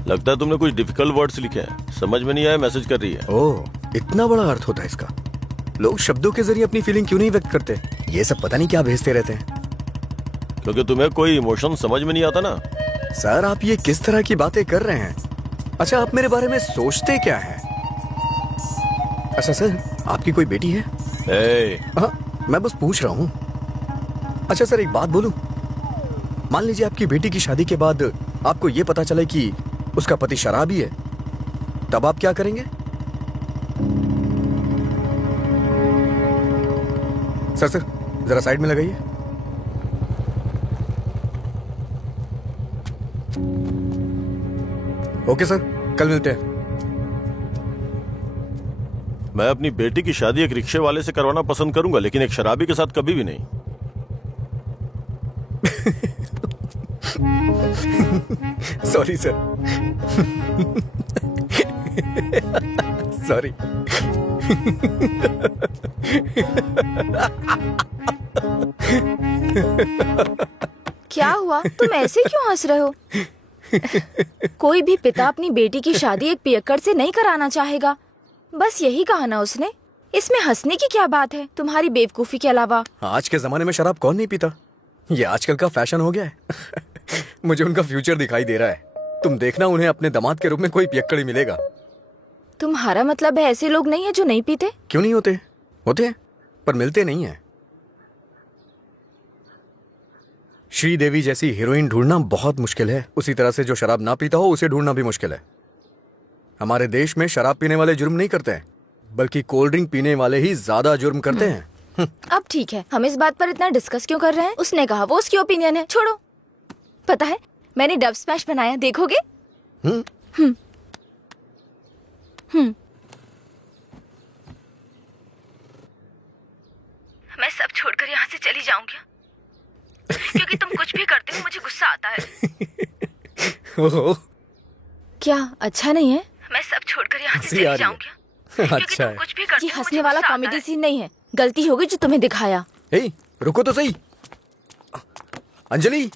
लगता है तुमने कुछ डिफिकल्ट वर्ड्स लिखे हैं, समझ में नहीं आया, मैसेज कर रही है। ओह, इतना बड़ा अर्थ होता है इसका। लोग शब्दों के जरिए अपनी फीलिंग क्यों नहीं व्यक्त करते? ये सब पता नहीं क्या भेजते रहते हैं। क्योंकि तुम्हें कोई इमोशन समझ में नहीं आता ना। सर आप ये किस तरह की बातें कर रहे हैं? अच्छा, आप मेरे बारे में सोचते क्या हैं? अच्छा सर, आपकी कोई बेटी है? हाँ, मैं बस पूछ रहा हूँ। अच्छा सर, एक बात बोलूं? मान लीजिए आपकी बेटी की शादी के बाद आपको ये पता चले कि उसका पति शराबी है, तब आप क्या करेंगे? सर जरा साइड में लगाइए। ओके सर, कल मिलते हैं। मैं अपनी बेटी की शादी एक रिक्शे वाले से करवाना पसंद करूंगा, लेकिन एक शराबी के साथ कभी भी नहीं। Sorry sir. सॉरी। क्या हुआ, तुम ऐसे क्यों हंस रहे हो? कोई भी पिता अपनी बेटी की शादी एक पियक्कड़ से नहीं कराना चाहेगा। बस यही कहा ना उसने। इसमें हंसने की क्या बात है तुम्हारी बेवकूफी के अलावा? आज के जमाने में शराब कौन नहीं पीता? ये आजकल का फैशन हो गया है। मुझे उनका फ्यूचर दिखाई दे रहा है। तुम देखना, उन्हें अपने दामाद के रूप में कोई पियक्कड़ ही मिलेगा। तुम्हारा मतलब है ऐसे लोग नहीं है जो नहीं पीते? क्यों नहीं होते? होते हैं, पर मिलते नहीं है। श्रीदेवी जैसी हीरोइन ढूंढना बहुत मुश्किल है। उसी तरह से जो शराब ना पीता हो उसे ढूंढना भी मुश्किल है। हमारे देश में शराब पीने वाले जुर्म नहीं करते हैं, बल्कि कोल्ड ड्रिंक पीने वाले ही ज्यादा जुर्म करते हैं। अब ठीक है, हम इस बात पर इतना डिस्कस क्यों कर रहे हैं? उसने कहा, वो उसकी ओपिनियन है, छोड़ो। पता है मैंने डब स्मैश बनाया, देखोगे? मैं सब छोड़कर यहाँ से चली जाऊंगी, क्योंकि तुम कुछ भी करते हो मुझे गुस्सा आता है। ओहो, क्या अच्छा नहीं है? मैं सब छोड़कर यहाँ से चली जाऊंगी, क्योंकि अच्छा तुम है। कुछ भी करते हो। ये हंसने वाला कॉमेडी सीन नहीं है, गलती होगी जो तुम्हें दिखाया। हे, रुको तो सही। अंजलि,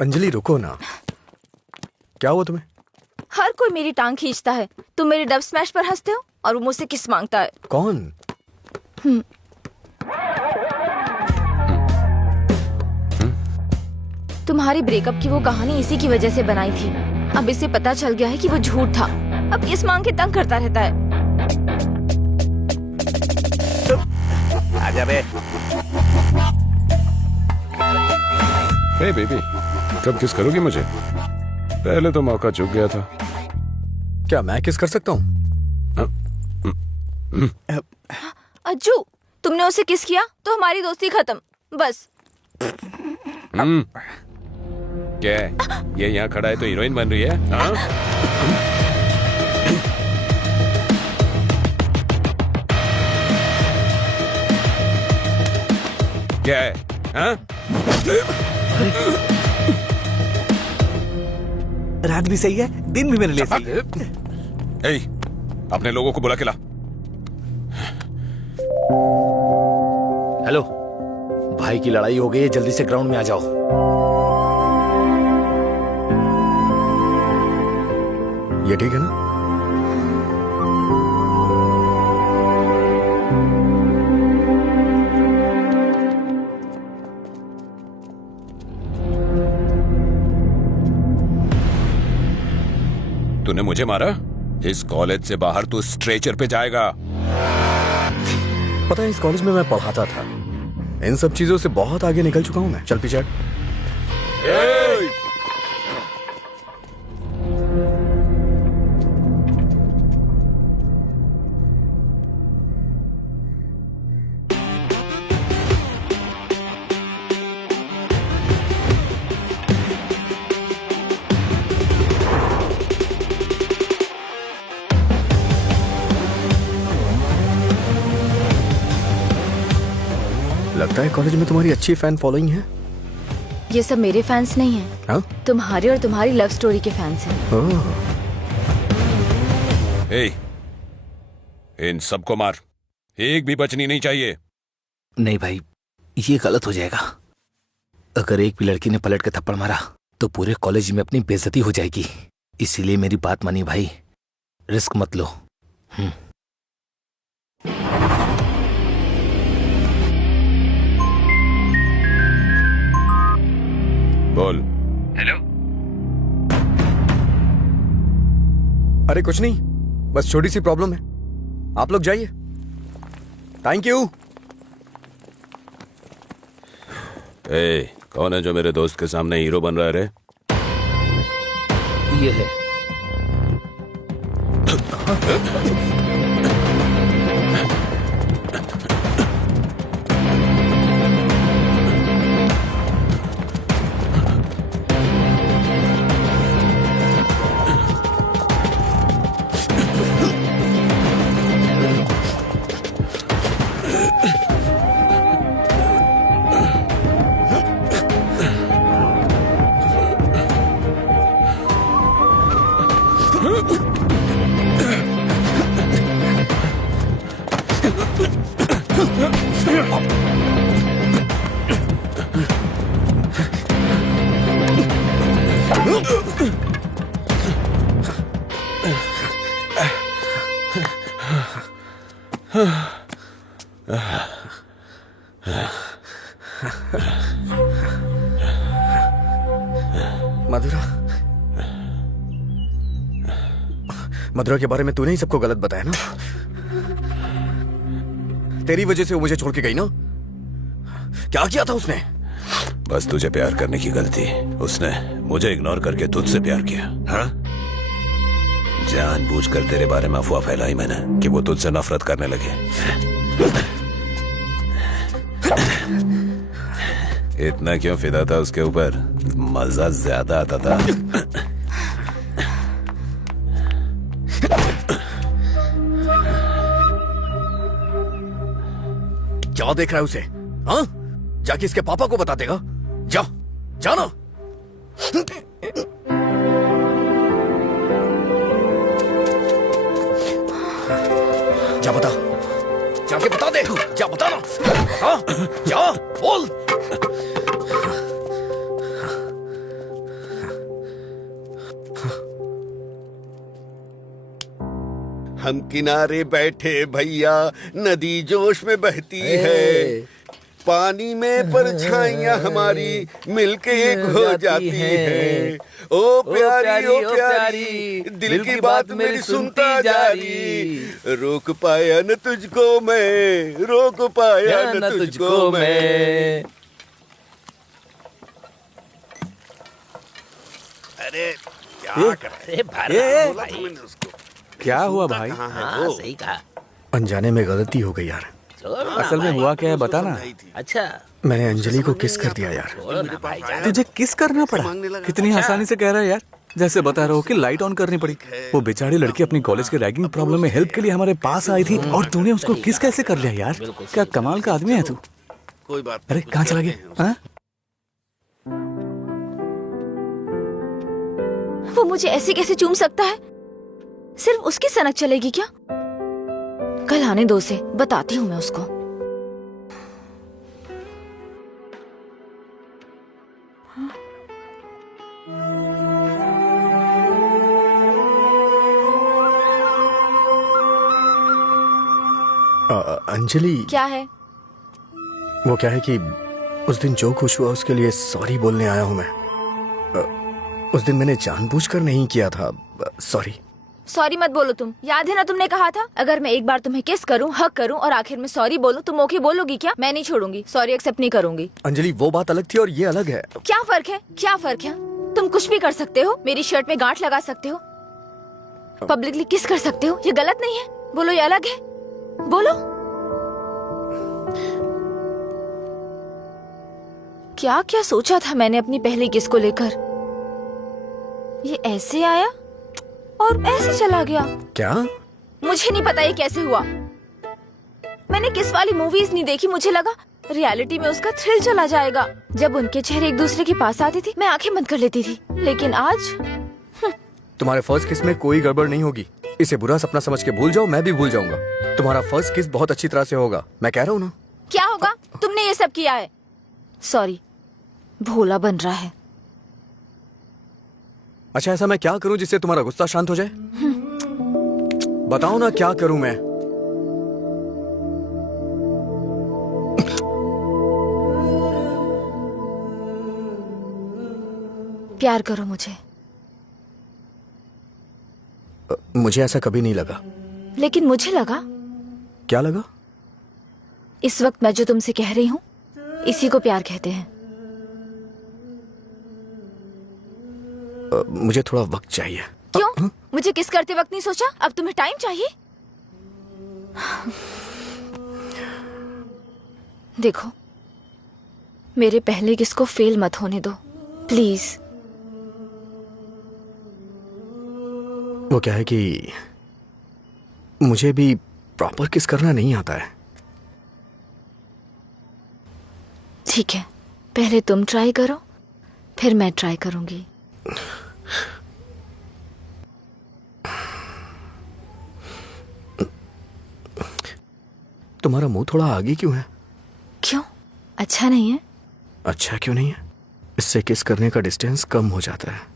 अंजलि रुको ना। क्या हुआ तुम्हें? हर कोई मेरी टांग खींचता है। तुम मेरे डब स्मैश पर हंसते हो और वो मुझसे किस मांगता है। कौन? तुम्हारी ब्रेकअप की वो कहानी इसी की वजह से बनाई थी। अब इसे पता चल गया है कि वो झूठ था। अब किस मांग के तंग करता रहता है। आजा बे। हे बेबी, कब किस करोगी मुझे? पहले तो मौका चूक गया था। क्या मैं किस कर सकता हूँ? अज्जू, तुमने उसे किस किया तो हमारी दोस्ती खत्म, बस। क्या है? ये यहाँ खड़ा है तो हीरोइन बन रही है? हाँ? क्या है? हाँ? रात भी सही है, दिन भी मेरे लिए सही है। ए, अपने लोगों को बुला के ला। हेलो, भाई की लड़ाई हो गई है, जल्दी से ग्राउंड में आ जाओ। ये ठीक है ना? तूने मुझे मारा? इस कॉलेज से बाहर तू स्ट्रेचर पे जाएगा। पता है, इस कॉलेज में मैं पढ़ाता था। इन सब चीजों से बहुत आगे निकल चुका हूं मैं। चल पीछे हट। लगता है कॉलेज में तुम्हारी अच्छी फैन फॉलोइंग है। ये सब मेरे फैंस नहीं हैं। हाँ? तुम्हारे और तुम्हारी लव स्टोरी के फैंस हैं। ओह, ए, इन सबको मार, एक भी बचनी नहीं चाहिए। नहीं भाई, ये गलत हो जाएगा। अगर एक भी लड़की ने पलट के थप्पड़ मारा तो पूरे कॉलेज में अपनी बेइज्जती हो जाएगी। इसीलिए मेरी बात मानी भाई, रिस्क मत लो। बोल। हेलो। अरे कुछ नहीं, बस छोटी सी प्रॉब्लम है। आप लोग जाइए। Thank you. ए, कौन है जो मेरे दोस्त के सामने हीरो बन रहा है रे? ये है। मधुरा, मधुरा के बारे में तूने ही सबको गलत बताया ना? तेरी वजह से वो मुझे छोड़ के गई ना? क्या किया था उसने? बस तुझे प्यार करने की गलती। उसने मुझे इग्नोर करके तुझसे प्यार किया। हाँ? जानबूझकर तेरे बारे में अफवाह फैलाई मैंने कि वो तुझसे नफरत करने लगे। इतना क्यों फिदा था उसके ऊपर? मजा ज्यादा आता था। क्या देख रहा है उसे? हाँ? जाके इसके पापा को बता देगा। जा, जाना। जा बता, जाके बता दे। जा बता ना। हाँ? जा, बोल। हम किनारे बैठे भैया, नदी जोश में बहती है, पानी में परछाइयां हमारी मिलके एक हो जाती है। ओ प्यारी ओ प्यारी, दिल की बात मेरी सुनता जा रही। रोक पाया न तुझको मैं, रोक पाया न तुझको मैं। अरे क्या कर रहा है? बोला था मैंने उसको। क्या हुआ भाई? कहाँ है वो? सही कहा। अनजाने में गलती हो गई यार। असल में हुआ क्या है बताना। समझाई थी। अच्छा मैंने अंजलि को किस कर दिया यार। मेरे पास आया, तुझे किस करना पड़ा? मांगने लगा। कितनी आसानी से कह रहा है यार, जैसे बता रहा हो कि लाइट ऑन करनी पड़ी। वो बेचारी लड़की अपनी कॉलेज के रैगिंग प्रॉब्लम में हेल्प के लिए हमारे पास आई थी और तूने उसको किस कैसे कर लिया यार? क्या कमाल का आदमी है तू। कोई बात अरे नहीं, कहाँ कुछ चला करते गया? हैं हाँ? वो मुझे ऐसे कैसे चूम सकता है? सिर्फ उसकी सनक चलेगी क्या? कल आने दो से बताती हूँ मैं उसको। अंजलि, क्या है? वो क्या है कि उस दिन जो कुछ हुआ उसके लिए सॉरी बोलने आया हूँ मैं। उस दिन मैंने जानबूझकर नहीं किया था। सॉरी। सॉरी मत बोलो तुम। याद है ना तुमने कहा था अगर मैं एक बार तुम्हें किस करूं, हक करूं और आखिर में सॉरी बोलूं तुम ओके बोलोगी क्या? मैं नहीं छोड़ूंगी, सॉरी एक्सेप्ट नहीं करूंगी। अंजलि वो बात अलग थी और ये अलग है। क्या फर्क है? क्या फर्क है? तुम कुछ भी कर सकते हो, मेरी शर्ट में गांठ लगा सकते हो, पब्लिकली किस कर सकते हो, ये गलत नहीं है? बोलो ये अलग है? बोलो। क्या क्या सोचा था मैंने अपनी पहली किस को लेकर? ये ऐसे आया और ऐसे चला गया। क्या? मुझे नहीं पता ये कैसे हुआ। मैंने किस वाली मूवीज नहीं देखी, मुझे लगा रियलिटी में उसका थ्रिल चला जाएगा। जब उनके चेहरे एक दूसरे के पास आते थे मैं आंखें बंद कर लेती थी, लेकिन आज तुम्हारे फर्स्ट किस में कोई गड़बड़ नहीं होगी। इसे बुरा सपना समझ के भूल जाओ, मैं भी भूल जाऊंगा। तुम्हारा फर्स्ट किस बहुत अच्छी तरह से होगा, मैं कह रहा हूँ ना। क्या होगा? तुमने ये सब किया है। सॉरी, भोला बन रहा है। अच्छा ऐसा मैं क्या करूं जिससे तुम्हारा गुस्सा शांत हो जाए? बताओ ना क्या करूं मैं? प्यार करो मुझे। मुझे ऐसा कभी नहीं लगा। लेकिन मुझे लगा। क्या लगा? इस वक्त मैं जो तुमसे कह रही हूँ इसी को प्यार कहते हैं। मुझे थोड़ा वक्त चाहिए। क्यों? मुझे किस करते वक्त नहीं सोचा? अब तुम्हें टाइम चाहिए? देखो, मेरे पहले किस को फेल मत होने दो प्लीज। वो क्या है कि मुझे भी प्रॉपर किस करना नहीं आता है। ठीक है, पहले तुम ट्राई करो फिर मैं ट्राई करूंगी। तुम्हारा मुंह थोड़ा आगे क्यों है? क्यों? अच्छा नहीं है? अच्छा क्यों नहीं है? इससे किस करने का डिस्टेंस कम हो जाता है।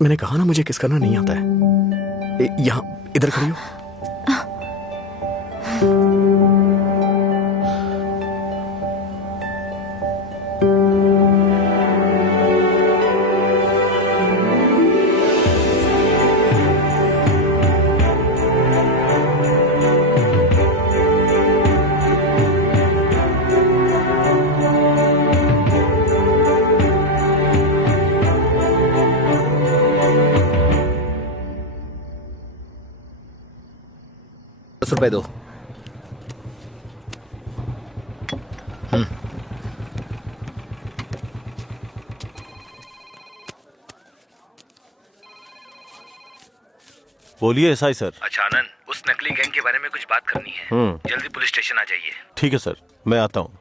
मैंने कहा ना मुझे किस करना नहीं आता है। यहाँ इधर खड़ी हो। ₹10 दो। बोलिए एसआई सर। अच्छा आनंद, उस नकली गैंग के बारे में कुछ बात करनी है। जल्दी पुलिस स्टेशन आ जाइए। ठीक है सर, मैं आता हूँ।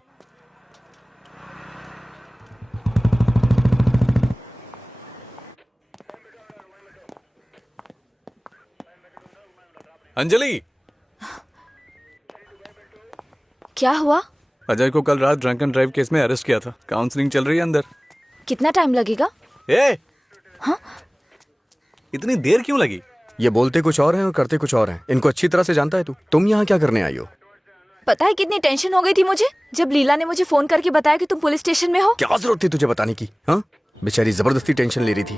अंजलि, क्या हुआ? अजय को कल रात ड्रंक एंड ड्राइव केस में अरेस्ट किया था। काउंसलिंग चल रही है अंदर। कितना टाइम लगेगा? ए, हाँ? इतनी देर क्यों लगी? ये बोलते कुछ और हैं और करते कुछ और हैं। इनको अच्छी तरह से जानता है तू। तुम यहाँ क्या करने आई हो? पता है कितनी टेंशन हो गई थी मुझे जब लीला ने मुझे फोन करके बताया कि तुम पुलिस स्टेशन में हो। क्या जरूरत थी तुझे बताने की? हाँ, बेचारी जबरदस्ती टेंशन ले रही थी।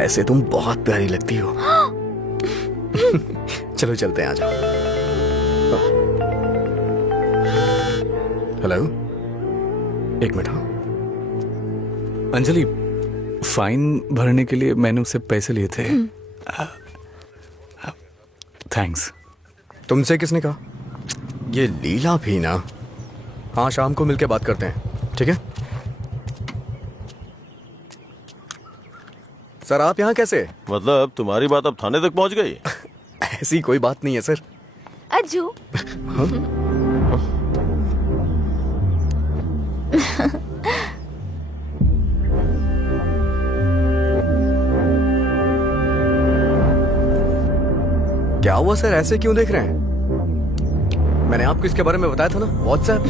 ऐसे तुम बहुत प्यारी लगती हो। चलो चलते हैं, आ जाओ। हेलो, एक मिनट। हाँ अंजलि, फाइन भरने के लिए मैंने उससे पैसे लिए थे। थैंक्स। तुमसे किसने कहा? ये लीला भी ना। हाँ, शाम को मिलके बात करते हैं, ठीक है? सर आप यहाँ कैसे? मतलब तुम्हारी बात अब थाने तक पहुंच गई? ऐसी कोई बात नहीं है सर। अज्जू। क्या हुआ सर, ऐसे क्यों देख रहे हैं? मैंने आपको इसके बारे में बताया था ना, व्हाट्सएप।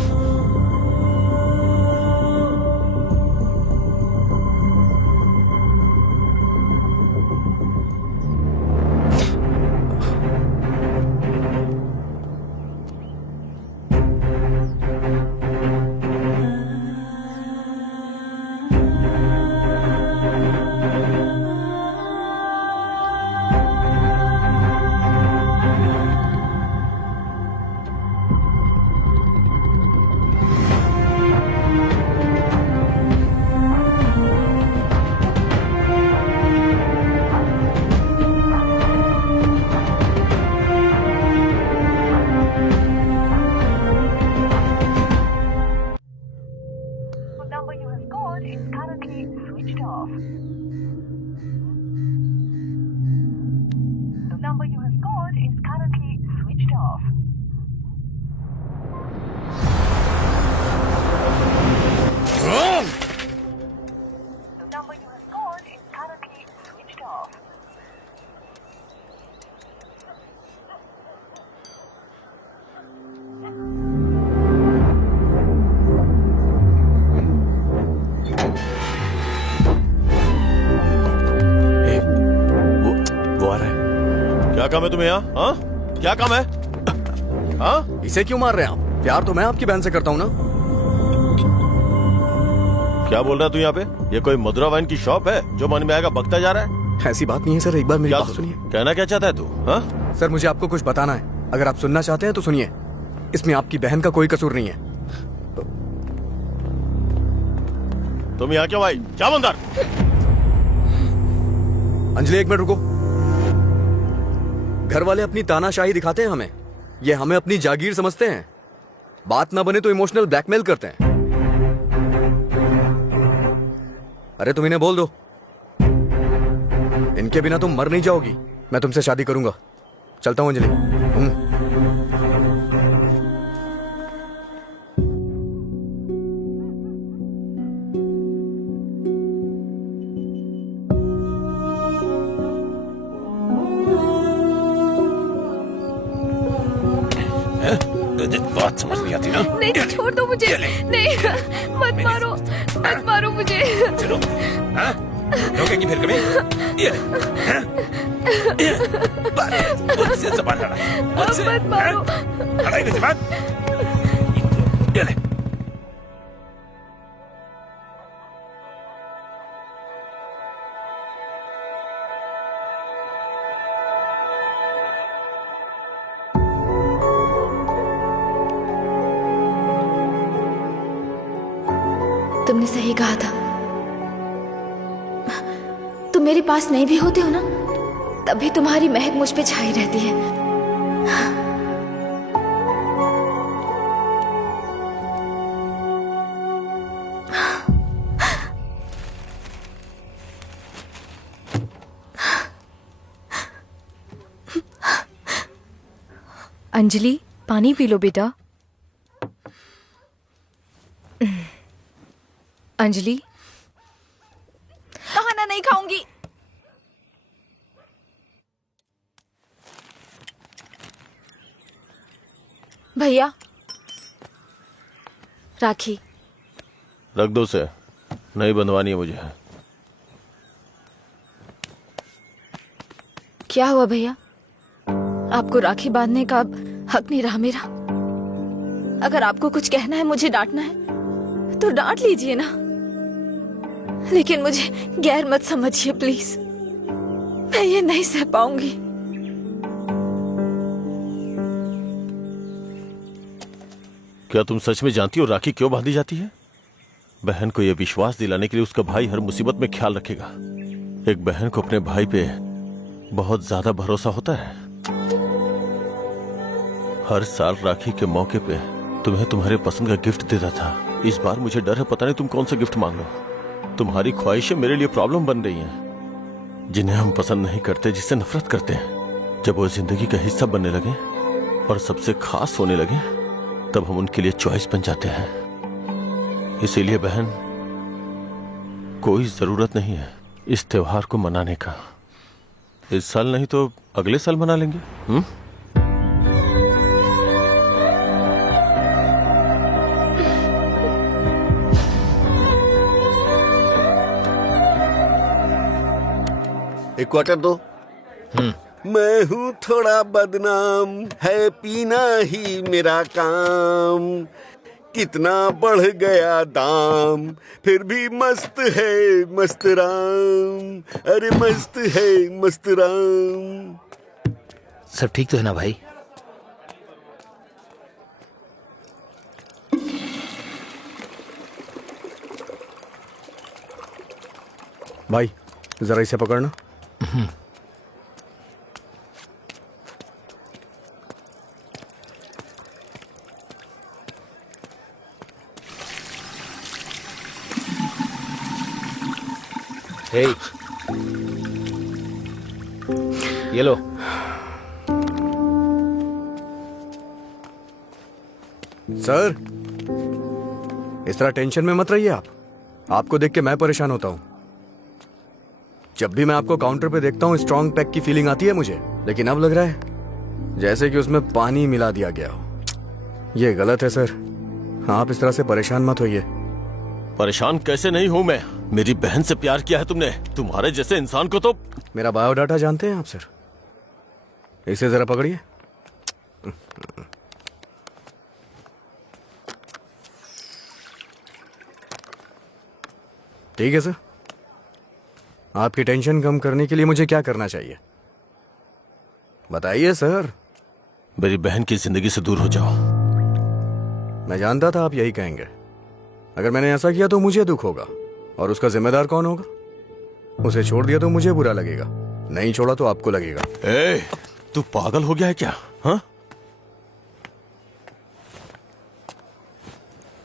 क्या काम है तुम्हें यहाँ? हाँ, क्या काम है? हाँ, इसे क्यों मार रहे हैं आप? प्यार तो मैं आपकी बहन से करता हूँ ना। क्या बोल रहा है तू यहाँ पे? ये कोई मधुरा वाइन की शॉप है जो मन में आएगा बकता जा रहा है? ऐसी बात नहीं है सर, एक बार मेरी क्या बात सुनिए। कहना क्या चाहता है तू? हाँ सर, मुझे आपको कुछ बताना है। अगर आप सुनना चाहते हैं तो सुनिए। इसमें आपकी बहन का कोई कसूर नहीं है। तुम यहाँ क्यों आई? क्या बंदर? अंजलि एक मिनट रुको। घर वाले अपनी तानाशाही दिखाते हैं हमें, ये हमें अपनी जागीर समझते हैं। बात ना बने तो इमोशनल ब्लैकमेल करते हैं। अरे तुम इन्हें बोल दो, इनके बिना तुम मर नहीं जाओगी। मैं तुमसे शादी करूंगा। चलता हूं अंजलि। बात समझ नहीं आती ना? नहीं, छोड़ दो मुझे। नहीं, मत मारो मुझे। चलो, हाँ? रोकेंगी फिर कभी? ये मुझसे ज़बान लड़ा। मुझसे मत मारो। लड़ाई ज़बान। ये ले। तुमने सही कहा था। तुम मेरे पास नहीं भी होते हो ना, तभी तुम्हारी महक मुझ पे छाई रहती है। अंजलि, पानी पी लो बेटा। अंजलि, खाना नहीं खाऊंगी। भैया, राखी। रख दो उसे। नहीं बंधवानी है मुझे। क्या हुआ भैया? आपको राखी बांधने का अब हक नहीं रहा मेरा? अगर आपको कुछ कहना है, मुझे डांटना है तो डांट लीजिए ना, लेकिन मुझे गैर मत समझिए प्लीज। मैं ये नहीं सह पाऊंगी। क्या तुम सच में जानती हो राखी क्यों बांधी जाती है? बहन को यह विश्वास दिलाने के लिए उसका भाई हर मुसीबत में ख्याल रखेगा। एक बहन को अपने भाई पे बहुत ज्यादा भरोसा होता है। हर साल राखी के मौके पे तुम्हें तुम्हारे पसंद का गिफ्ट देता था। इस बार मुझे डर है, पता नहीं तुम कौन सा गिफ्ट मांग लो। तुम्हारी ख्वाहिशें मेरे लिए प्रॉब्लम बन रही हैं, जिन्हें हम पसंद नहीं करते, जिससे नफरत करते हैं। जब वो जिंदगी का हिस्सा बनने लगे और सबसे खास होने लगे, तब हम उनके लिए चॉइस बन जाते हैं। इसीलिए बहन, कोई जरूरत नहीं है इस त्योहार को मनाने का। इस साल नहीं तो अगले साल मना लेंगे। एक क्वार्टर दो। मैं हूँ थोड़ा बदनाम, है पीना ही मेरा काम, कितना बढ़ गया दाम, फिर भी मस्त है मस्त राम, अरे मस्त है मस्त राम। सब ठीक तो है ना भाई? भाई जरा इसे पकड़ना। हे, ये लो। सर, इस तरह टेंशन में मत रहिए आप। आपको देख के मैं परेशान होता हूं। जब भी मैं आपको काउंटर पे देखता हूं, स्ट्रॉन्ग पैक की फीलिंग आती है मुझे, लेकिन अब लग रहा है जैसे कि उसमें पानी मिला दिया गया हो। ये गलत है सर, आप इस तरह से परेशान मत होइए। परेशान कैसे नहीं हूं मैं? मेरी बहन से प्यार किया है तुमने। तुम्हारे जैसे इंसान को तो। मेरा बायोडाटा जानते हैं आप सर? इसे जरा पकड़िए। ठीक है सर, आपकी टेंशन कम करने के लिए मुझे क्या करना चाहिए बताइए सर। मेरी बहन की जिंदगी से दूर हो जाओ। मैं जानता था आप यही कहेंगे। अगर मैंने ऐसा किया तो मुझे दुख होगा, और उसका जिम्मेदार कौन होगा? उसे छोड़ दिया तो मुझे बुरा लगेगा, नहीं छोड़ा तो आपको लगेगा। ए, तू पागल हो गया है क्या? हाँ?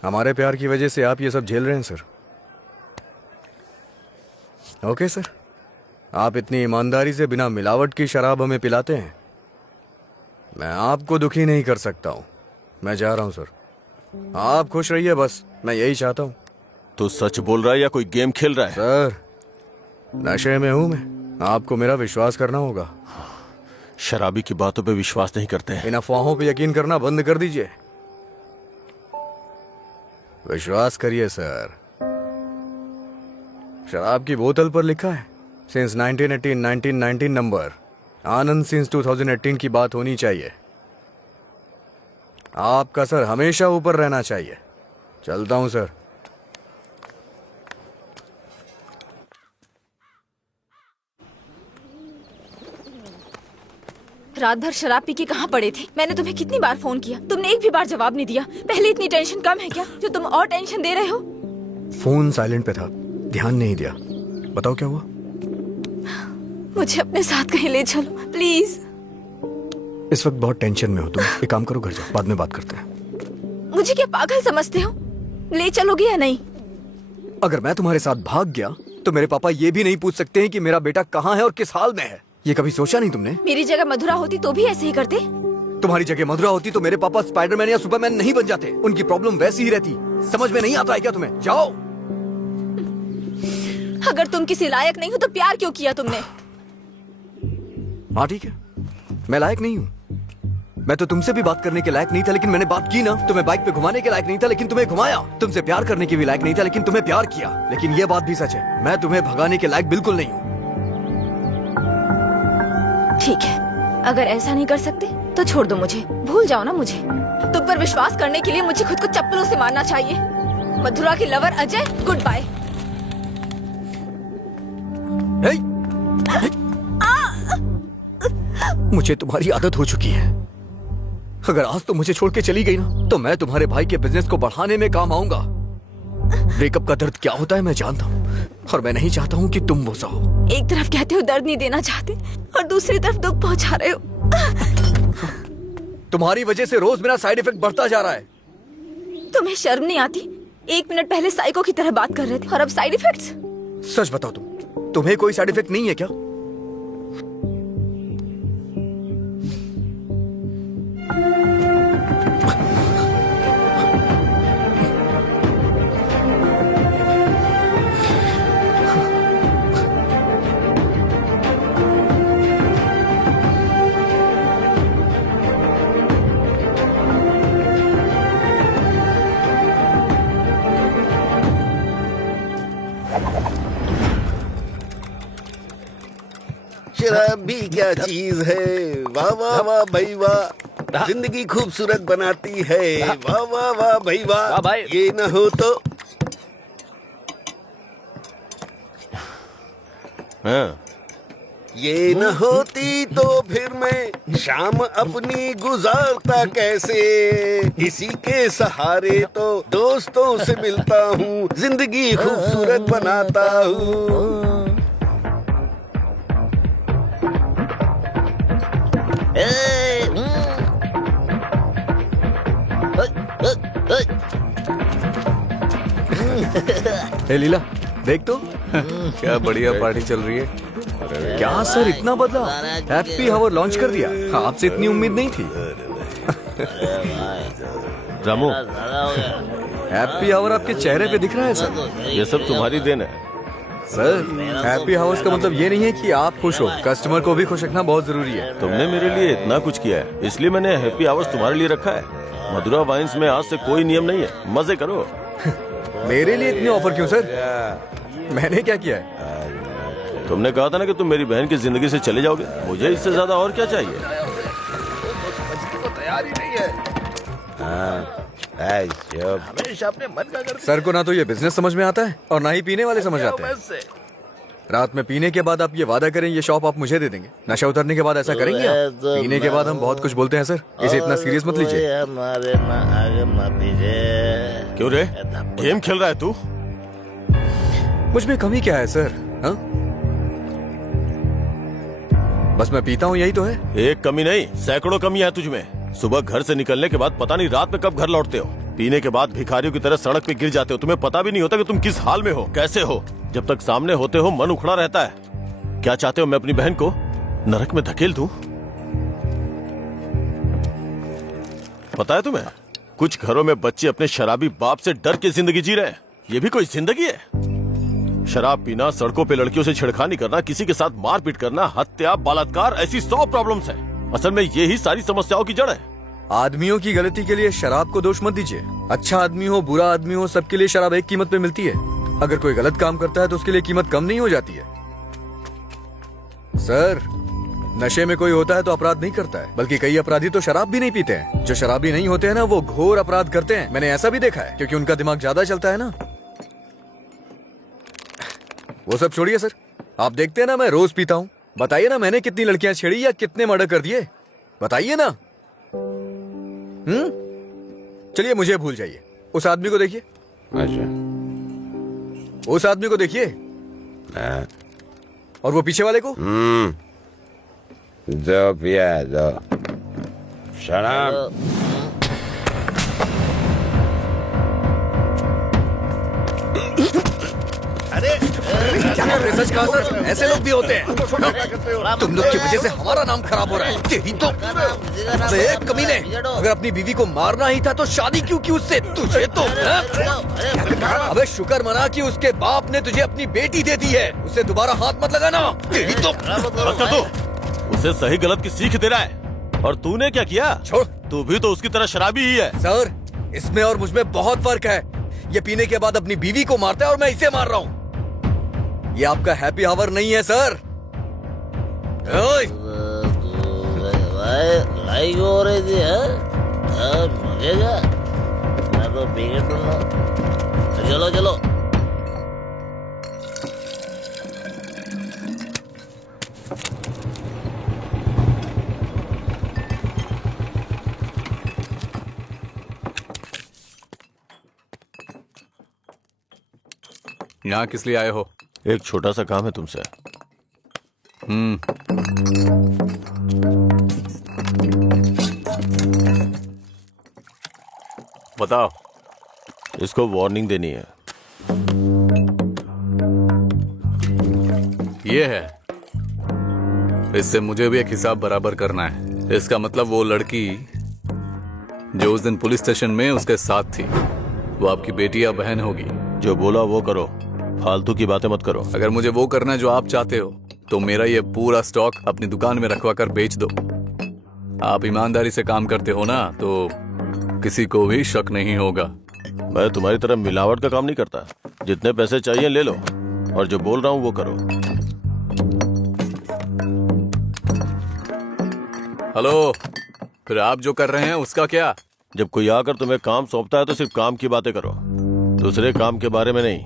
हमारे प्यार की वजह से आप ये सब झेल रहे हैं सर। ओके सर, आप इतनी ईमानदारी से बिना मिलावट की शराब हमें पिलाते हैं, मैं आपको दुखी नहीं कर सकता हूं। मैं जा रहा हूं सर, आप खुश रहिए बस, मैं यही चाहता हूं। तू सच बोल रहा है या कोई गेम खेल रहा है? सर, नशे में हूं मैं, आपको मेरा विश्वास करना होगा। शराबी की बातों पे विश्वास नहीं करते हैं। इन अफवाहों पे यकीन करना बंद कर दीजिए। विश्वास करिए सर, शराब की बोतल पर लिखा है सिंस 1918 1919 नंबर, आनंद सिंस 2018 की बात होनी चाहिए। आपका सर हमेशा ऊपर रहना चाहिए। चलता हूं सर। रात भर शराब पी के कहाँ पड़े थे? मैंने तुम्हें कितनी बार फोन किया, तुमने एक भी बार जवाब नहीं दिया। पहले इतनी टेंशन कम है क्या जो तुम और टेंशन दे रहे हो? फोन साइलेंट पे था, ध्यान नहीं दिया। बताओ क्या हुआ? मुझे अपने साथ कहीं ले चलो प्लीज। इस वक्त बहुत टेंशन में हो तुम, एक काम करो, घर जाओ, बाद में बात करते हैं। मुझे क्या पागल समझते हो? ले चलोगे या नहीं? अगर मैं तुम्हारे साथ भाग गया तो मेरे पापा ये भी नहीं पूछ सकते हैं कि मेरा बेटा कहाँ है और किस हाल में है। ये कभी सोचा नहीं तुमने? मेरी जगह मधुरा होती तो भी ऐसे ही करते। तुम्हारी जगह मधुरा होती तो मेरे पापा स्पाइडरमैन या सुपरमैन नहीं बन जाते। उनकी प्रॉब्लम वैसी ही रहती। समझ में नहीं आता है क्या तुम्हें? जाओ। अगर तुम किसी लायक नहीं हो तो प्यार क्यों किया तुमने? हाँ ठीक है, मैं लायक नहीं हूँ, मैं तो तुमसे भी बात करने के लायक नहीं था, लेकिन मैंने बात की ना। तुम्हें बाइक पे घुमाने के लायक नहीं था, लेकिन तुम्हें घुमाया। तुमसे प्यार करने के भी लायक नहीं था, लेकिन तुम्हें प्यार किया। लेकिन ये बात भी सच है, मैं तुम्हें भगाने के लायक बिल्कुल नहीं हूँ। ठीक है, अगर ऐसा नहीं कर सकते तो छोड़ दो मुझे, भूल जाओ ना मुझे। तुम पर विश्वास करने के लिए मुझे खुद को चप्पलों से मारना चाहिए। मधुरा की लवर अजय, गुड बाय। मुझे तुम्हारी आदत हो चुकी है। अगर आज तुम मुझे छोड़ के चली गई ना, तो मैं तुम्हारे भाई के बिजनेस को बढ़ाने में काम आऊंगा। ब्रेकअप का दर्द क्या होता है मैं जानता हूँ, और मैं नहीं चाहता हूँ कि तुम वो सहो। एक तरफ कहते हो दर्द नहीं देना चाहते, और दूसरी तरफ दुख पहुंचा रहे हो। तुम्हारी वजह से रोज मेरा साइड इफेक्ट बढ़ता जा रहा है। तुम्हें शर्म नहीं आती? 1 मिनट पहले साइको की तरह बात कर रहे थे, और अब साइड इफेक्ट्स। सच बताओ, तुम्हें कोई साइड इफेक्ट नहीं है क्या? शराब भी क्या चीज है, वाह वाह वाह भाई वाह, जिंदगी खूबसूरत बनाती है, वाह वाह वाह भाई वाह। भाई। ये न हो तो हाँ। ये न होती तो फिर मैं शाम अपनी गुजारता कैसे। इसी के सहारे तो दोस्तों से मिलता हूँ, जिंदगी खूबसूरत बनाता हूँ। ए लीला, देख तो क्या बढ़िया पार्टी चल रही है। क्या सर इतना बदला? हैप्पी हावर लॉन्च कर दिया। आपसे इतनी उम्मीद नहीं थी। रामू, हैप्पी हावर आपके चेहरे पे दिख रहा है सर। ये सब तुम्हारी देन है। सर, हैप्पी हावर्स का मतलब ये नहीं है कि आप खुश हो, कस्टमर को भी खुश रखना बहुत जरूरी है। तुमने मेरे लिए इतना कुछ किया है, इसलिए मैंने हैप्पी आवर्स तुम्हारे लिए रखा है। मधुरा वाइन्स में आज से कोई नियम नहीं है, मजे करो। मेरे लिए इतने ऑफर क्यों सर? मैंने क्या किया है? तुमने कहा था ना कि तुम मेरी बहन की जिंदगी से चले जाओगे, मुझे इससे ज्यादा और क्या चाहिए? तैयार ही नहीं है। हमेशा अपने मन का कर सर को ना तो ये बिजनेस समझ में आता है, और ना ही पीने वाले समझ आते हैं। रात में पीने के बाद आप ये वादा करें ये शॉप आप मुझे दे देंगे। नशा उतरने के बाद ऐसा करेंगे आप? पीने के बाद हम बहुत कुछ बोलते हैं सर, इसे इतना सीरियस मत लीजिए। क्यों रे, गेम खेल रहा है तू? मुझ में कमी क्या है सर? हाँ, बस मैं पीता हूँ, यही तो है। एक कमी नहीं, सैकड़ों कमियां हैं तुझमें। सुबह घर से निकलने के बाद पता नहीं रात में कब घर लौटते हो। पीने के बाद भिखारियों की तरह सड़क पे गिर जाते हो। तुम्हें पता भी नहीं होता कि तुम किस हाल में हो, कैसे हो। जब तक सामने होते हो मन उखड़ा रहता है। क्या चाहते हो, मैं अपनी बहन को नरक में धकेल दूं? पता है तुम्हें, कुछ घरों में बच्चे अपने शराबी बाप से डर के जिंदगी जी रहे हैं। ये भी कोई जिंदगी है? शराब पीना, सड़कों पे लड़कियों से छिड़खानी करना, किसी के साथ मारपीट करना, हत्या, बलात्कार, ऐसी 100 प्रॉब्लम्स हैं। असल में यही सारी समस्याओं की जड़ है। आदमियों की गलती के लिए शराब को दोष मत दीजिए। अच्छा आदमी हो, बुरा आदमी हो, सबके लिए शराब एक कीमत पे मिलती है। अगर कोई गलत काम करता है तो उसके लिए कीमत कम नहीं हो जाती है। सर, नशे में कोई होता है तो अपराध नहीं करता है, बल्कि कई अपराधी तो शराब भी नहीं पीते हैं। जो शराबी नहीं होते हैं ना, वो घोर अपराध करते हैं। मैंने ऐसा भी देखा है, क्योंकि उनका दिमाग ज्यादा चलता है ना। वो सब छोड़िए सर, आप देखते हैं ना मैं रोज पीता हूँ। बताइए ना मैंने कितनी लड़कियां छेड़ी या कितने मर्डर कर दिए, बताइए ना। चलिए मुझे भूल जाइए। उस आदमी को देखिए, उस आदमी को देखिए, और वो पीछे वाले को। जो पिया जो शराब। सच कहा सर, ऐसे लोग भी होते हैं। तुम लोग की वजह से हमारा नाम खराब हो रहा है। तेरी तो कमीने, अगर अपनी बीवी को मारना ही था तो शादी क्यों की उससे? तुझे तो अबे शुक्र मना कि उसके बाप ने तुझे अपनी बेटी दे दी है। उसे दोबारा हाथ मत लगाना। तेरी तो उसे सही गलत की सीख दे रहा है। और तूने क्या किया? छोड़। तू भी तो उसकी तरह शराबी ही है। सर, इसमें और मुझमें बहुत फर्क है। ये पीने के बाद अपनी बीवी को मारता है और मैं इसे मार रहा हूँ। ये आपका हैप्पी आवर नहीं है सर। ओए! लड़ाई क्यों हो रही थी? मगेगा मैं तो पी के दूंगा। चलो चलो। यहाँ किस लिए आए हो? एक छोटा सा काम है तुमसे। बताओ। इसको वार्निंग देनी है। ये है, इससे मुझे भी एक हिसाब बराबर करना है। इसका मतलब वो लड़की जो उस दिन पुलिस स्टेशन में उसके साथ थी, वो आपकी बेटी या बहन होगी। जो बोला वो करो, फालतू की बातें मत करो। अगर मुझे वो करना है जो आप चाहते हो तो मेरा ये पूरा स्टॉक अपनी दुकान में रखवा कर बेच दो। आप ईमानदारी से काम करते हो ना, तो किसी को भी शक नहीं होगा। मैं तुम्हारी तरह मिलावट का काम नहीं करता। जितने पैसे चाहिए ले लो, और जो बोल रहा हूँ वो करो। हेलो, फिर आप जो कर रहे हैं उसका क्या? जब कोई आकर तुम्हें काम सौंपता है तो सिर्फ काम की बातें करो, दूसरे काम के बारे में नहीं।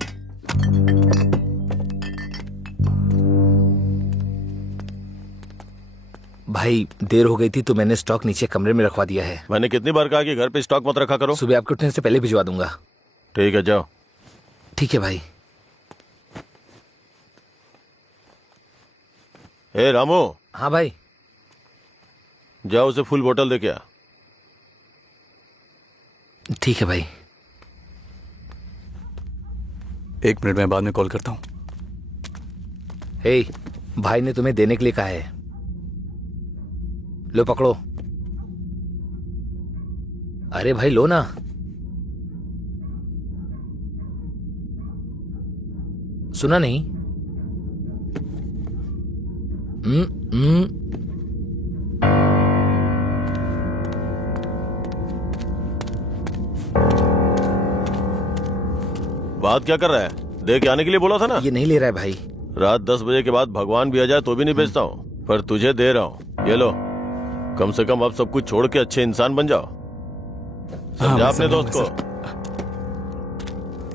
भाई देर हो गई थी तो मैंने स्टॉक नीचे कमरे में रखवा दिया है। मैंने कितनी बार कहा कि घर पे स्टॉक मत रखा करो। सुबह आपके उठने से पहले भिजवा दूंगा। ठीक है, जाओ। ठीक है भाई। ए रामू। हाँ भाई। जाओ उसे फुल बोतल दे के आ। ठीक है भाई। 1 मिनट में बाद में कॉल करता हूँ। हे, भाई ने तुम्हें देने के लिए कहा है। लो पकड़ो। अरे भाई लो ना। सुना नहीं? बात क्या कर रहा है? दे के आने के लिए बोला था ना। ये नहीं ले रहा है भाई। रात 10 बजे के बाद भगवान भी आ जाए तो भी नहीं बेचता हूँ, पर तुझे दे रहा हूँ। ये लो, कम से कम अब सब कुछ छोड़ के अच्छे इंसान बन जाओ। समझा अपने दोस्त को।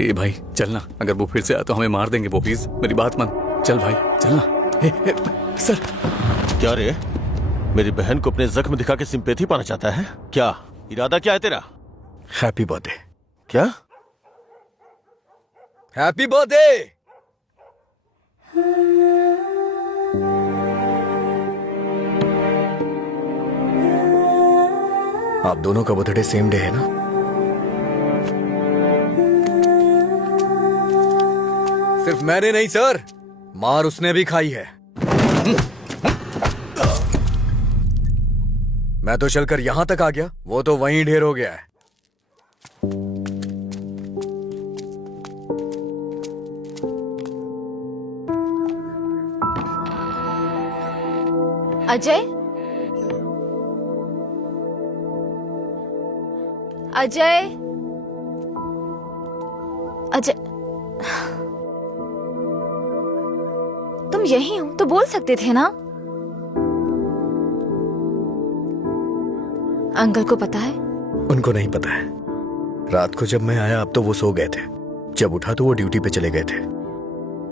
ए भाई चलना, अगर वो फिर से आया तो हमें मार देंगे वो। प्लीज मेरी बात मान। चल भाई चलना। सर। क्या रे, मेरी बहन को अपने जख्म दिखा के सिंपैथी पाना चाहता है क्या? इरादा क्या है तेरा? Happy birthday. क्या? Happy birthday. आप दोनों का बर्थडे सेम डे है ना? सिर्फ मैंने नहीं सर, मार उसने भी खाई है। मैं तो चलकर यहां तक आ गया, वो तो वहीं ढेर हो गया है। अजय, अजय, अजय, तुम यही हो तो बोल सकते थे ना। अंकल को पता है? उनको नहीं पता है। रात को जब मैं आया अब तो वो सो गए थे, जब उठा तो वो ड्यूटी पे चले गए थे।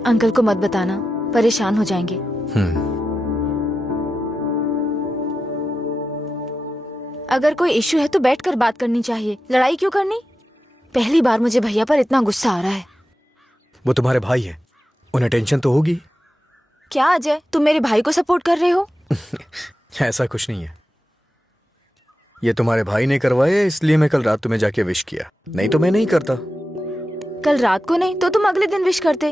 अंकल को मत बताना, परेशान हो जाएंगे। अगर कोई इशू है तो बैठकर बात करनी चाहिए, लड़ाई क्यों करनी? पहली बार मुझे भैया पर इतना गुस्सा आ रहा है। वो तुम्हारे भाई हैं, उन्हें टेंशन तो होगी। क्या अजय, तुम मेरे भाई को सपोर्ट कर रहे हो? ऐसा कुछ नहीं है। ये तुम्हारे भाई ने करवाया इसलिए मैं कल रात तुम्हें जाके विश किया, नहीं तो मैं नहीं करता। कल रात को नहीं तो तुम अगले दिन विश करते।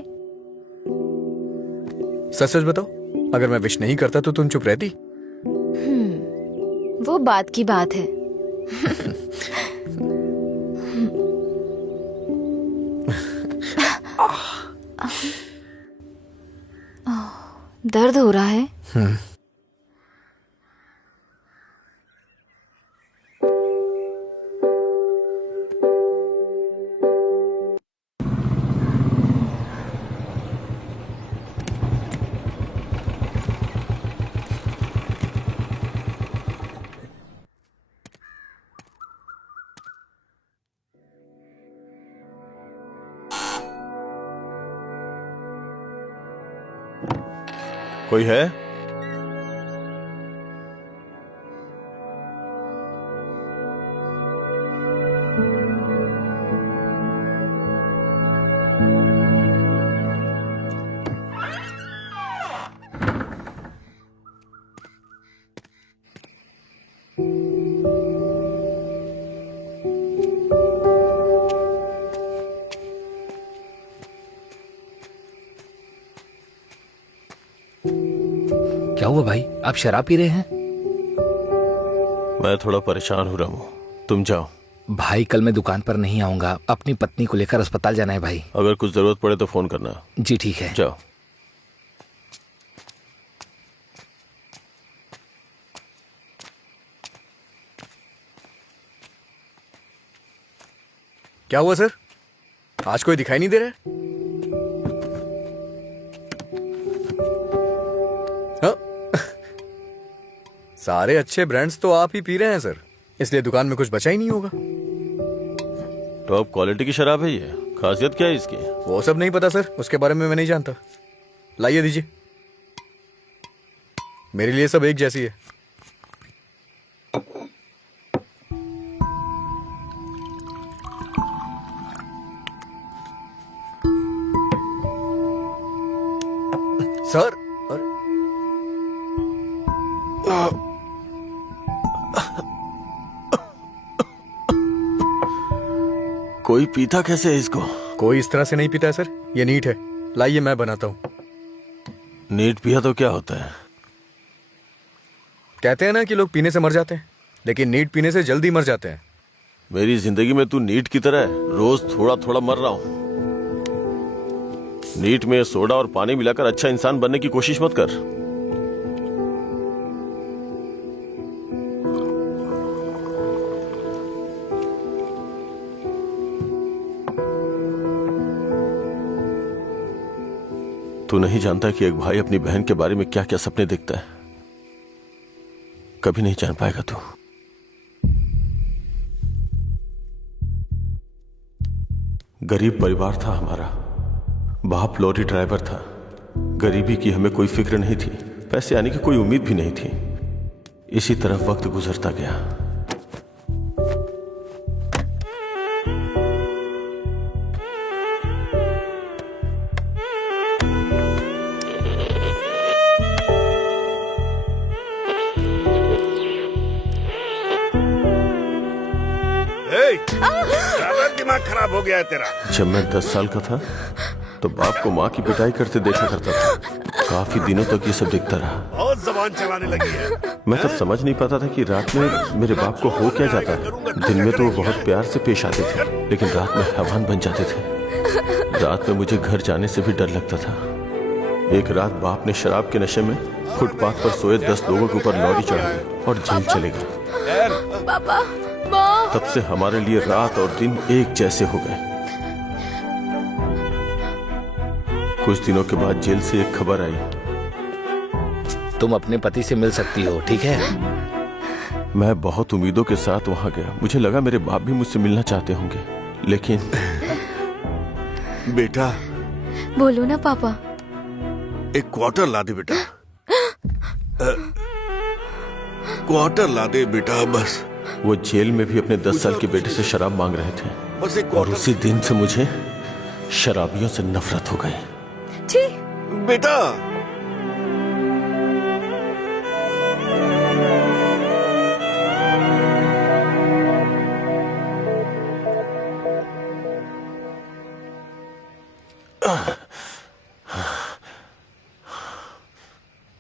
सच सच बताओ, अगर मैं विश नहीं करता तो तुम चुप रहती? वो बात की बात है। दर्द हो रहा है? कोई है? क्या हुआ भाई, आप शराब पी रहे हैं? मैं थोड़ा परेशान हो रहा हूँ, तुम जाओ। भाई कल मैं दुकान पर नहीं आऊंगा, अपनी पत्नी को लेकर अस्पताल जाना है भाई। अगर कुछ जरूरत पड़े तो फोन करना। जी ठीक है। जाओ। क्या हुआ सर, आज कोई दिखाई नहीं दे रहा है? हाँ? सारे अच्छे ब्रांड्स तो आप ही पी रहे हैं सर, इसलिए दुकान में कुछ बचा ही नहीं होगा। टॉप क्वालिटी की शराब है ये, खासियत क्या है इसकी? वो सब नहीं पता सर, उसके बारे में मैं नहीं जानता। लाइए दीजिए, मेरे लिए सब एक जैसी है। सर कोई पीता कैसे है इसको? कोई इस तरह से नहीं पीता है सर, ये नीट है। लाइए मैं बनाता हूँ। नीट पिया तो क्या होता है? कहते हैं ना कि लोग पीने से मर जाते हैं, लेकिन नीट पीने से जल्दी मर जाते हैं। मेरी जिंदगी में तू नीट की तरह है, रोज थोड़ा थोड़ा मर रहा हूं। नीट में सोडा और पानी मिलाकर अच्छा इंसान बनने की कोशिश मत कर। तू नहीं जानता कि एक भाई अपनी बहन के बारे में क्या क्या सपने देखता है। कभी नहीं जान पाएगा तू। गरीब परिवार था हमारा, बाप लॉरी ड्राइवर था। गरीबी की हमें कोई फिक्र नहीं थी, पैसे आने की कोई उम्मीद भी नहीं थी। इसी तरह वक्त गुजरता गया। दिमाग खराब हो गया है तेरा। जब मैं 10 साल का था तो बाप को माँ की पिटाई करते देखा करता था। काफी दिनों तक ये सब देखता रहा। बहुत जबान चलाने लगी है। मैं तब समझ नहीं पाता था कि रात में मेरे बाप को हो क्या जाता है। दिन में तो वो बहुत प्यार से पेश आते थे, लेकिन रात में हैवान बन जाते थे। रात में मुझे घर जाने से भी डर लगता था। एक रात बाप ने शराब के नशे में फुटपाथ पर सोए 10 लोगों के ऊपर लॉरी चढ़ा दी और जेल चले गए। पापा, तब से हमारे लिए रात और दिन एक जैसे हो गए। कुछ दिनों के बाद जेल से एक खबर आई, तुम अपने पति से मिल सकती हो, ठीक है? मैं बहुत उम्मीदों के साथ वहां गया। मुझे लगा मेरे बाप भी मुझसे मिलना चाहते होंगे, लेकिन बेटा बोलो ना पापा। एक क्वार्टर ला दे बेटा। क्वार्टर ला दे बेटा बस। वो जेल में भी अपने 10 साल के बेटे से शराब मांग रहे थे, बस एक और उसी दिन से मुझे शराबियों से नफरत हो गई। छी, बेटा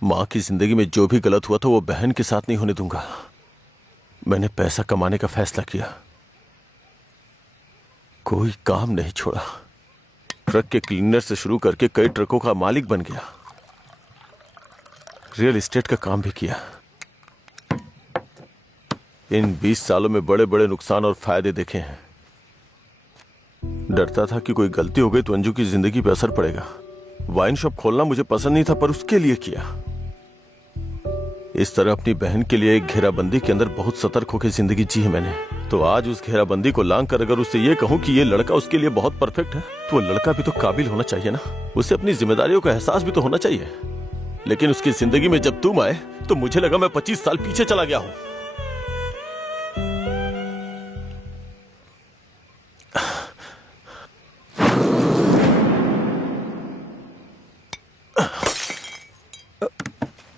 माँ की जिंदगी में जो भी गलत हुआ था वो बहन के साथ नहीं होने दूंगा। मैंने पैसा कमाने का फैसला किया, कोई काम नहीं छोड़ा। ट्रक के क्लीनर से शुरू करके कई ट्रकों का मालिक बन गया। रियल एस्टेट का काम भी किया। इन 20 सालों में बड़े बड़े नुकसान और फायदे देखे हैं। डरता था कि कोई गलती हो गई तो अंजू की जिंदगी पर असर पड़ेगा। वाइन शॉप खोलना मुझे पसंद नहीं था, पर उसके लिए किया। इस तरह अपनी बहन के लिए एक घेराबंदी के अंदर बहुत सतर्क होकर जिंदगी जी है मैंने। तो आज उस घेराबंदी को लांग कर अगर उससे ये कहूं कि ये लड़का उसके लिए बहुत परफेक्ट है, तो वो लड़का भी तो काबिल होना चाहिए ना। उसे अपनी जिम्मेदारियों का एहसास भी तो होना चाहिए। लेकिन उसकी जिंदगी में जब तुम आए तो मुझे लगा मैं 25 साल पीछे चला गया हूं।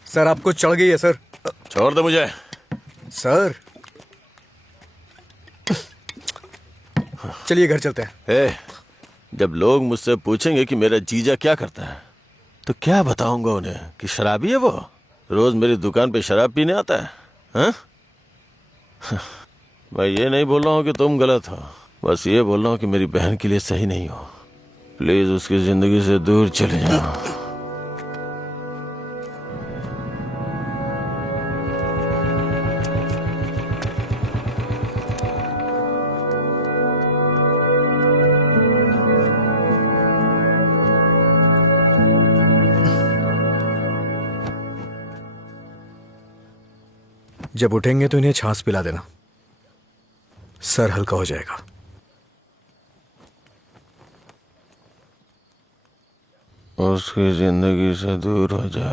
सर आपको चढ़ गई है सर। छोड़ दे मुझे। सर चलिए घर चलते हैं। जब लोग मुझसे पूछेंगे कि मेरा जीजा क्या करता है तो क्या बताऊंगा उन्हें कि शराबी है वो, रोज मेरी दुकान पे शराब पीने आता है। हाँ? मैं ये नहीं बोल रहा हूँ कि तुम गलत हो, बस ये बोल रहा हूँ कि मेरी बहन के लिए सही नहीं हो। प्लीज उसकी जिंदगी से दूर चले जाओ। जब उठेंगे तो इन्हें छाछ पिला देना, सर हल्का हो जाएगा। उसकी जिंदगी से दूर हो जा।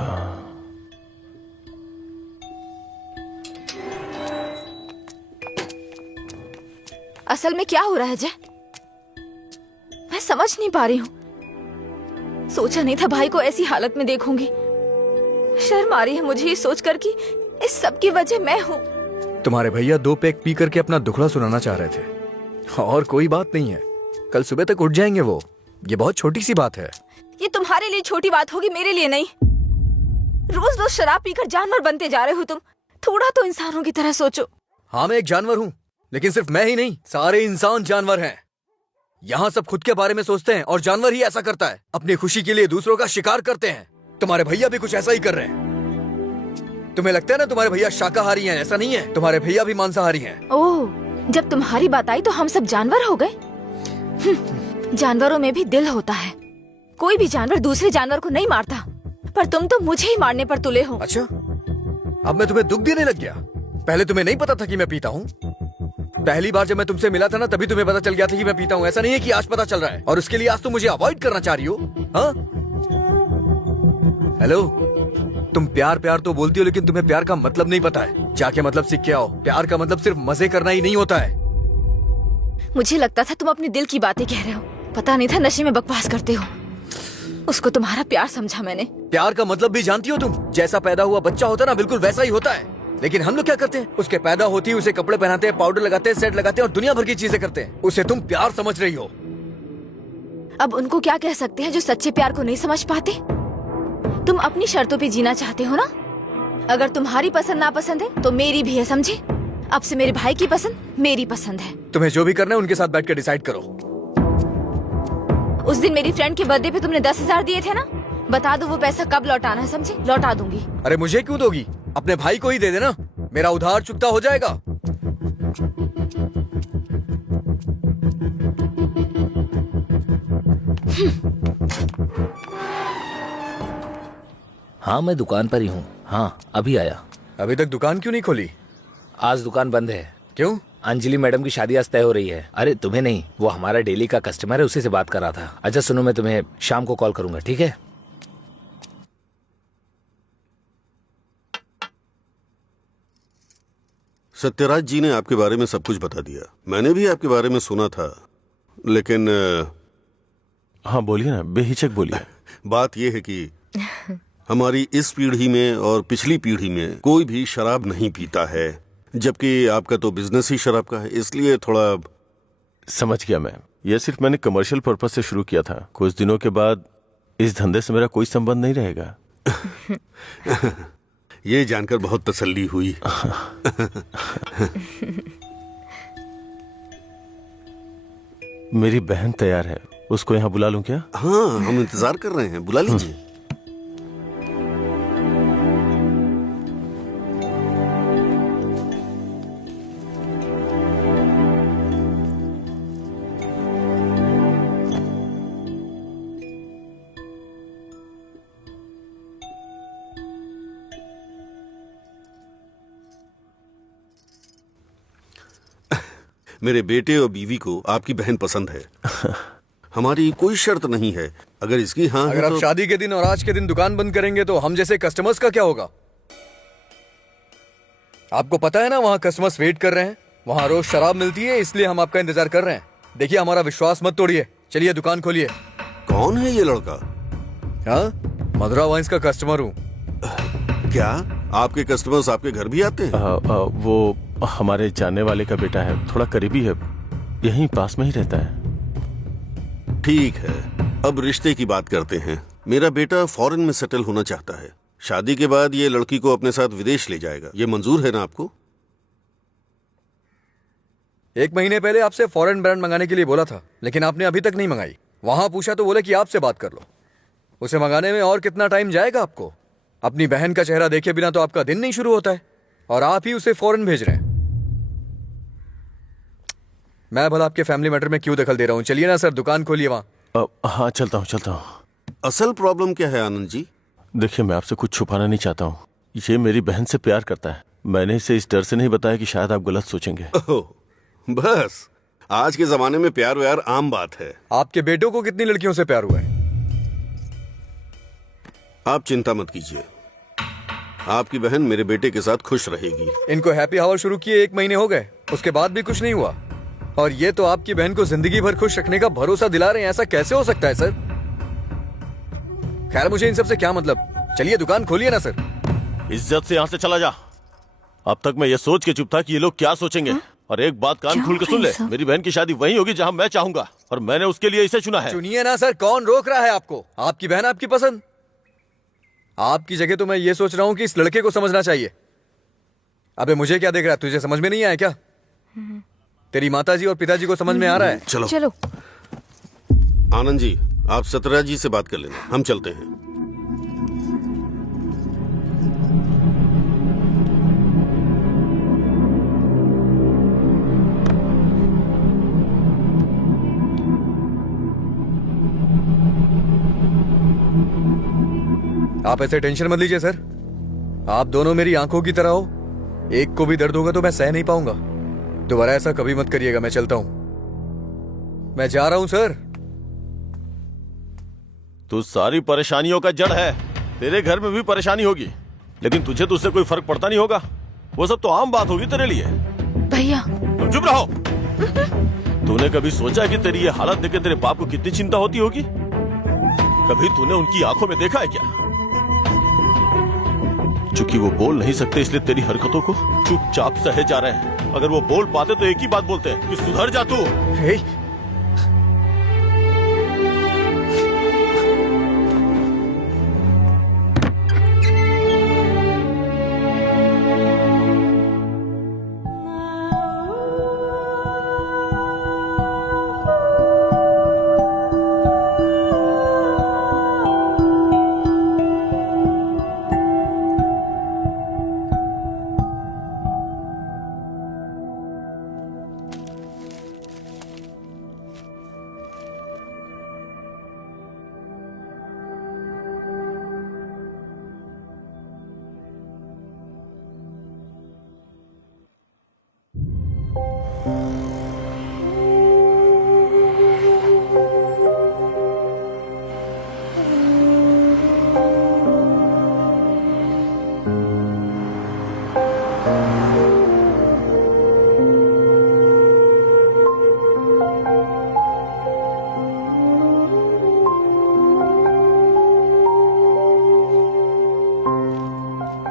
असल में क्या हो रहा है जय, मैं समझ नहीं पा रही हूँ। सोचा नहीं था भाई को ऐसी हालत में देखूंगी। शर्म आ रही है मुझे ये सोचकर कि इस सब की वजह मैं हूँ। तुम्हारे भैया 2 पैक पी करके अपना दुखड़ा सुनाना चाह रहे थे, और कोई बात नहीं है, कल सुबह तक उठ जाएंगे वो। ये बहुत छोटी सी बात है। ये तुम्हारे लिए छोटी बात होगी, मेरे लिए नहीं। रोज रोज शराब पीकर जानवर बनते जा रहे हो तुम। थोड़ा तो इंसानों की तरह सोचो। हाँ मैं एक जानवर हूँ, लेकिन सिर्फ मैं ही नहीं, सारे इंसान जानवर हैं। यहाँ सब खुद के बारे में सोचते हैं और जानवर ही ऐसा करता है, अपनी खुशी के लिए दूसरों का शिकार करते हैं। तुम्हारे भैया भी कुछ ऐसा ही कर रहे हैं। तुम्हें लगता है ना तुम्हारे भैया शाकाहारी हैं, ऐसा नहीं है, तुम्हारे भैया भी मांसाहारी हैं। ओह, जब तुम्हारी बात आई तो हम सब जानवर हो गए। जानवरों में भी दिल होता है। कोई भी जानवर दूसरे जानवर को नहीं मारता, पर तुम तो मुझे ही मारने पर तुले हो। अच्छा, अब मैं तुम्हें दुख देने लग गया? पहले तुम्हें नहीं पता था कि मैं पीता हूँ? पहली बार जब मैं तुमसे मिला था ना, तभी तुम्हें पता चल गया था कि मैं पीता हूँ। ऐसा नहीं है कि आज पता चल रहा है और उसके लिए आज तुम मुझे अवॉइड करना चाह रही हो। हाँ? हेलो, तुम प्यार प्यार तो बोलती हो, लेकिन तुम्हें प्यार का मतलब नहीं पता है। जाके मतलब सीख के आओ। प्यार का मतलब सिर्फ मजे करना ही नहीं होता है। मुझे लगता था तुम अपने दिल की बातें कह रहे हो, पता नहीं था नशे में बकवास करते हो। उसको तुम्हारा प्यार समझा मैंने। प्यार का मतलब भी जानती हो तुम? जैसा पैदा हुआ बच्चा होता है ना, बिल्कुल वैसा ही होता है। लेकिन हम लोग क्या करते हैं, उसके पैदा होती है उसे कपड़े पहनाते हैं, पाउडर लगाते हैं, सेट लगाते हैं और दुनिया भर की चीजें करते हैं। उसे तुम प्यार समझ रही हो। अब उनको क्या कह सकते हैं जो सच्चे प्यार को नहीं समझ पाते? तुम अपनी शर्तों पे जीना चाहते हो ना? अगर तुम्हारी पसंद नापसंद है तो मेरी भी है, समझे? अब से मेरे भाई की पसंद मेरी पसंद है। तुम्हें जो भी करना है उनके साथ बैठ कर डिसाइड करो। उस दिन मेरी फ्रेंड के बर्थडे पे तुमने 10,000 दिए थे ना, बता दो वो पैसा कब लौटाना है, समझे? लौटा दूंगी। अरे मुझे क्यों दोगी? अपने भाई को ही दे देना, मेरा उधार चुकता हो जाएगा। हाँ मैं दुकान पर ही हूँ। हाँ अभी आया। अभी तक दुकान क्यों नहीं खोली? आज दुकान बंद है। क्यों? अंजलि मैडम की शादी आज तय हो रही है। अरे तुम्हें नहीं, वो हमारा डेली का कस्टमर है, उसी से बात कर रहा था। अच्छा सुनो, मैं तुम्हें शाम को कॉल करूंगा, ठीक है? सत्यराज जी ने आपके बारे में सब कुछ बता दिया। मैंने भी आपके बारे में सुना था, लेकिन हाँ बोलिए ना, बेहिचक बोलिए। बात यह है कि हमारी इस पीढ़ी में और पिछली पीढ़ी में कोई भी शराब नहीं पीता है, जबकि आपका तो बिजनेस ही शराब का है, इसलिए थोड़ा। समझ गया मैं। यह सिर्फ मैंने कमर्शियल पर्पस से शुरू किया था। कुछ दिनों के बाद इस धंधे से मेरा कोई संबंध नहीं रहेगा। ये जानकर बहुत तसल्ली हुई। मेरी बहन तैयार है, उसको यहाँ बुला लूं क्या? हाँ हम इंतजार कर रहे हैं, बुला लीजिए। मेरे बेटे और बीवी को आपकी बहन पसंद है। हमारी कोई शर्त नहीं है। अगर इसकी हाँ है अगर आप तो... शादी के दिन और आज के दिन दुकान बंद करेंगे तो हम जैसे कस्टमर्स का क्या होगा? आपको पता है ना वहाँ कस्टमर्स वेट कर रहे हैं, वहाँ रोज शराब मिलती है, इसलिए हम आपका इंतजार कर रहे हैं। देखिए हमारा विश्वास मत तोड़िए, चलिए दुकान खोलिए। कौन है ये लड़का? हाँ, मधुरा वाइन्स का कस्टमर हूँ। क्या आपके कस्टमर्स आपके घर भी आते हैं? वो हमारे जानने वाले का बेटा है, थोड़ा करीबी है, यहीं पास में ही रहता है। ठीक है, अब रिश्ते की बात करते हैं। मेरा बेटा फॉरेन में सेटल होना चाहता है। शादी के बाद ये लड़की को अपने साथ विदेश ले जाएगा। ये मंजूर है ना आपको? 1 महीने पहले आपसे फॉरेन ब्रांड मंगाने के लिए बोला था, लेकिन आपने अभी तक नहीं मंगाई। वहां पूछा तो बोले कि आपसे बात कर लो। उसे मंगाने में और कितना टाइम जाएगा आपको? अपनी बहन का चेहरा देखे बिना तो आपका दिन नहीं शुरू होता है, और आप ही उसे फॉरेन भेज रहे हैं। मैं भला आपके फैमिली मैटर में क्यों दखल दे रहा हूँ? चलिए ना सर, दुकान खोलिए वहां। हाँ चलता हूँ। असल प्रॉब्लम क्या है आनंद जी? देखिए मैं आपसे कुछ छुपाना नहीं चाहता हूँ, ये मेरी बहन से प्यार करता है। मैंने इसे इस डर से नहीं बताया कि शायद आप गलत सोचेंगे। बस, आज के जमाने में प्यार व्यार आम बात है। आपके बेटों को कितनी लड़कियों से प्यार हुआ है? आप चिंता मत कीजिए, आपकी बहन मेरे बेटे के साथ खुश रहेगी। इनको हैप्पी आवर शुरू किए 1 महीने हो गए, उसके बाद भी कुछ नहीं हुआ, और ये तो आपकी बहन को जिंदगी भर खुश रखने का भरोसा दिला रहे हैं। ऐसा कैसे हो सकता है सर? खैर, मुझे इन सब से क्या मतलब, चलिए दुकान खोलिए ना सर। इज्जत से यहाँ से चला जा। अब तक मैं ये सोच के चुप था कि ये लोग क्या सोचेंगे। और एक बात कान खोल के सुन ले, मेरी बहन की शादी वहीं होगी जहाँ मैं चाहूंगा, और मैंने उसके लिए इसे चुना है। चुनिए ना सर, कौन रोक रहा है आपको? आपकी बहन, आपकी पसंद। आपकी जगह तो मैं ये सोच रहा हूँ कि इस लड़के को समझना चाहिए। अबे मुझे क्या देख रहा है, तुझे समझ में नहीं आया क्या? तेरी माताजी और पिताजी को समझ में आ रहा है? चलो। आनंद जी, आप सतरा जी से बात कर लेना, हम चलते हैं। आप ऐसे टेंशन मत लीजिए सर, आप दोनों मेरी आंखों की तरह हो। एक को भी दर्द होगा तो मैं सह नहीं पाऊंगा। दोबारा ऐसा कभी मत करिएगा। मैं चलता हूं, मैं जा रहा हूं सर। तू सारी परेशानियों का जड़ है। तेरे घर में भी परेशानी होगी, लेकिन तुझे तो उससे कोई फर्क पड़ता नहीं होगा। वो सब तो आम बात होगी तेरे लिए। भैया तुम चुप रहो। तूने कभी सोचा कि तेरी ये हालत देख के तेरे बाप को कितनी चिंता होती होगी? कभी तूने उनकी आंखों में देखा है क्या? चूंकि वो बोल नहीं सकते, इसलिए तेरी हरकतों को चुपचाप सहे जा रहे हैं। अगर वो बोल पाते तो एक ही बात बोलते हैं कि सुधर जा तू।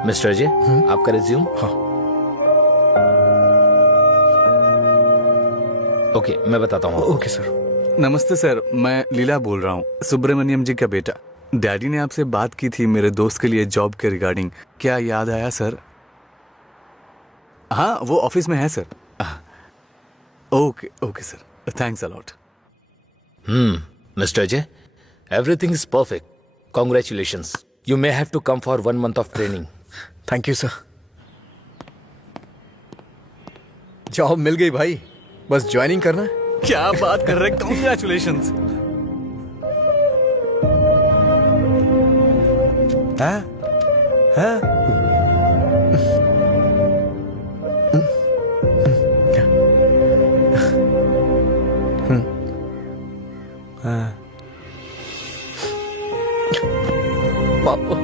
मिस्टर जी, आपका रिज्यूम। हाँ। ओके, मैं बताता हूँ। Okay sir. नमस्ते सर, मैं लीला बोल रहा हूँ, सुब्रमण्यम जी का बेटा। डैडी ने आपसे बात की थी मेरे दोस्त के लिए जॉब के रिगार्डिंग। क्या याद आया सर? हाँ, वो ऑफिस में है sir. Okay okay sir, thanks a lot. Mister J, everything is perfect. Congratulations. You may have to come for 1 month of training. Thank you sir. Job मिल गई भाई, बस ज्वाइनिंग करना है। क्या बात कर रहे, कॉन्ग्रेचुलेशंस। पापा पापा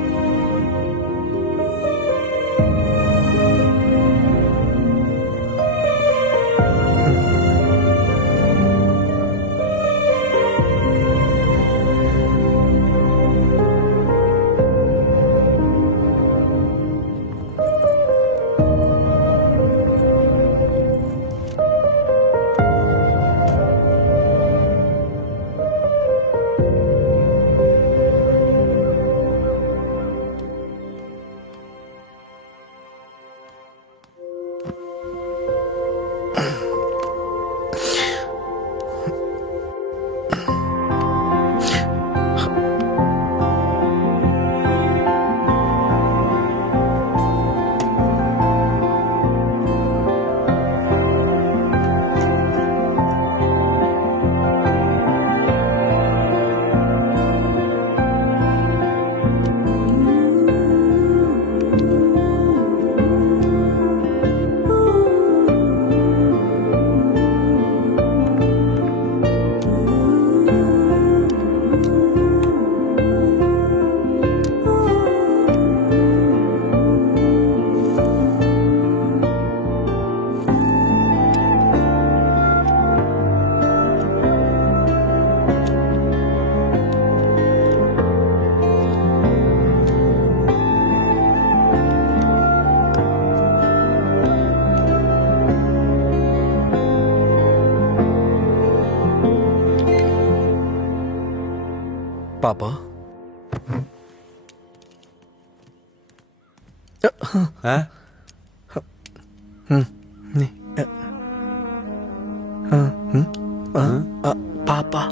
पापा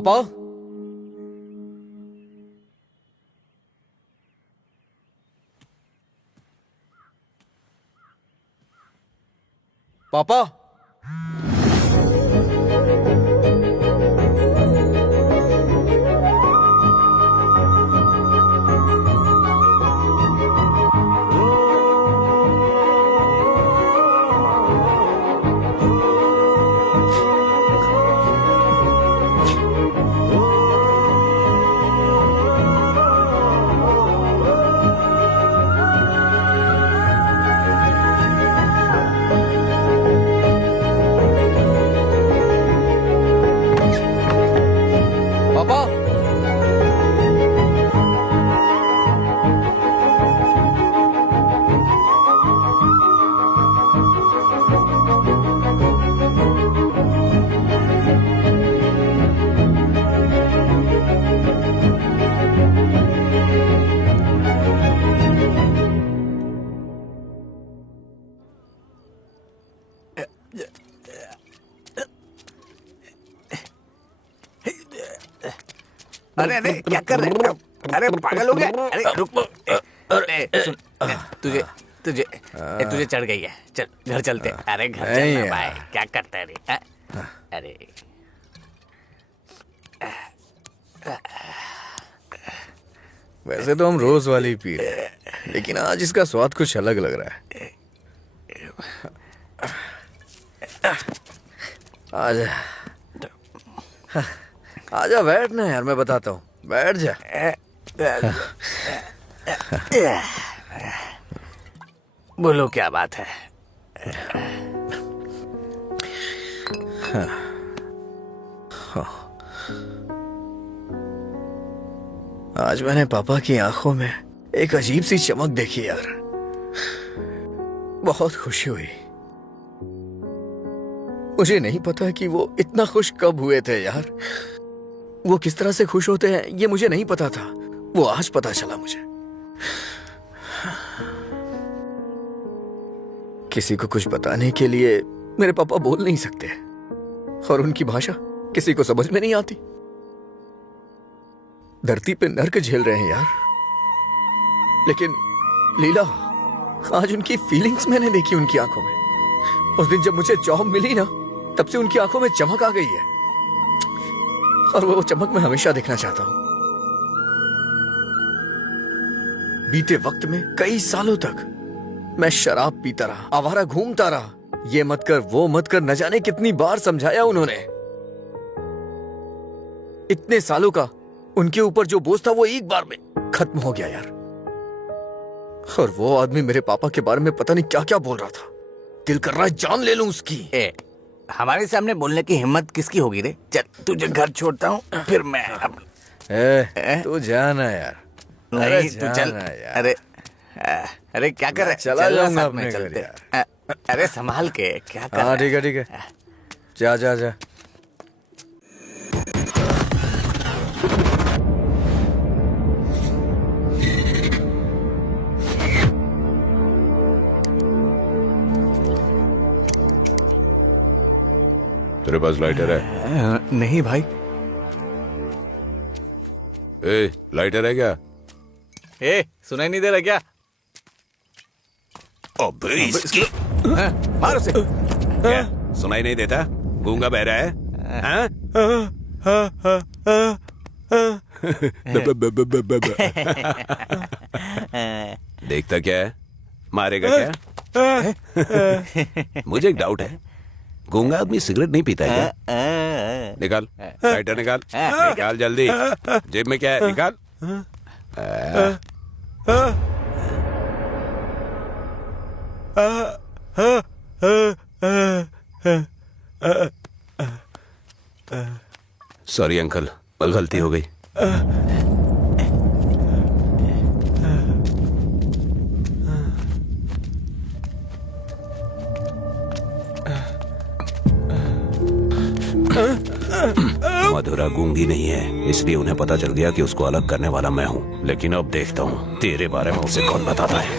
पापा पापा पापा अरे अरे क्या कर रहे हैं? अरे पागल हो गया? अरे रुको। सुन, तुझे तुझे तुझे चढ़ गई है। चल घर चलते। अरे घर चलना भाई। क्या करता है रे? अरे वैसे तो हम रोज वाली पी रहे हैं, लेकिन आज इसका स्वाद कुछ अलग लग रहा है। आजा आजा बैठ ना यार, मैं बताता हूँ, बैठ जा। बोलो क्या बात है? आज मैंने पापा की आंखों में एक अजीब सी चमक देखी यार, बहुत खुशी हुई। मुझे नहीं पता कि वो इतना खुश कब हुए थे यार। वो किस तरह से खुश होते हैं ये मुझे नहीं पता था, वो आज पता चला मुझे। किसी को कुछ बताने के लिए मेरे पापा बोल नहीं सकते, और उनकी भाषा किसी को समझ में नहीं आती। धरती पे नर्क झेल रहे हैं यार, लेकिन लीला, आज उनकी फीलिंग्स मैंने देखी उनकी आंखों में। उस दिन जब मुझे जॉब मिली ना, तब से उनकी आंखों में चमक आ गई है। और वो चमक मैं हमेशा देखना चाहता हूं। बीते वक्त में कई सालों तक मैं शराब पीता रहा, आवारा घूमता रहा, ये मत कर वो मत कर, न जाने कितनी बार समझाया उन्होंने। इतने सालों का उनके ऊपर जो बोझ था वो एक बार में खत्म हो गया यार। और वो आदमी मेरे पापा के बारे में पता नहीं क्या क्या बोल रहा था। दिल कर रहा है जान ले लूं उसकी। हमारे सामने बोलने की हिम्मत किसकी होगी रे? चल तुझे घर छोड़ता हूँ, फिर मैं तू जाना यार। नहीं तू चल। अरे अरे क्या कर रहा है? चला जाऊंगा अपने घर चलते। यार। अरे संभाल के क्या कर हाँ ठीक है ठीक है, जा जा जा। तेरे पास लाइटर है? नहीं भाई। ए, लाइटर है क्या? ए, सुनाई नहीं दे रहा क्या? अबे इसकी मार उसे। क्या सुनाई नहीं देता? गूंगा बहरा है? हाँ? देखता क्या है? मारेगा क्या? मुझे एक डाउट है, गूंगा आदमी सिगरेट नहीं पीता है क्या? निकाल लाइटर, निकाल निकाल जल्दी। जेब में क्या है? निकाल। सॉरी अंकल, गलती हो गई। मधुरा गूंगी नहीं है, इसलिए उन्हें पता चल गया कि उसको अलग करने वाला मैं हूँ। लेकिन अब देखता हूँ तेरे बारे में उसे कौन बताता है।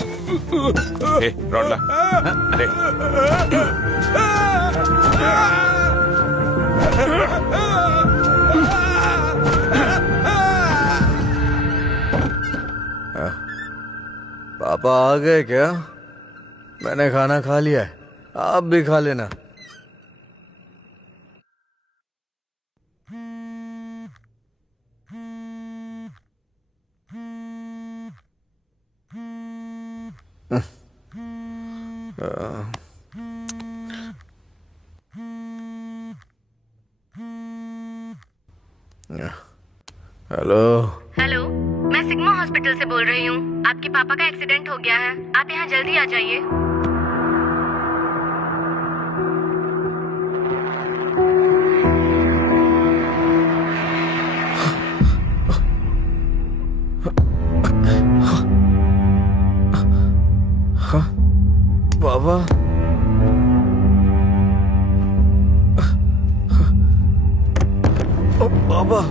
ए, रॉड ला। अरे पापा आ गए क्या? मैंने खाना खा लिया है, आप भी खा लेना। हेलो हेलो, मैं सिग्मा हॉस्पिटल से बोल रही हूँ। आपके पापा का एक्सीडेंट हो गया है, आप यहाँ जल्दी आ जाइए। बाबा बाबा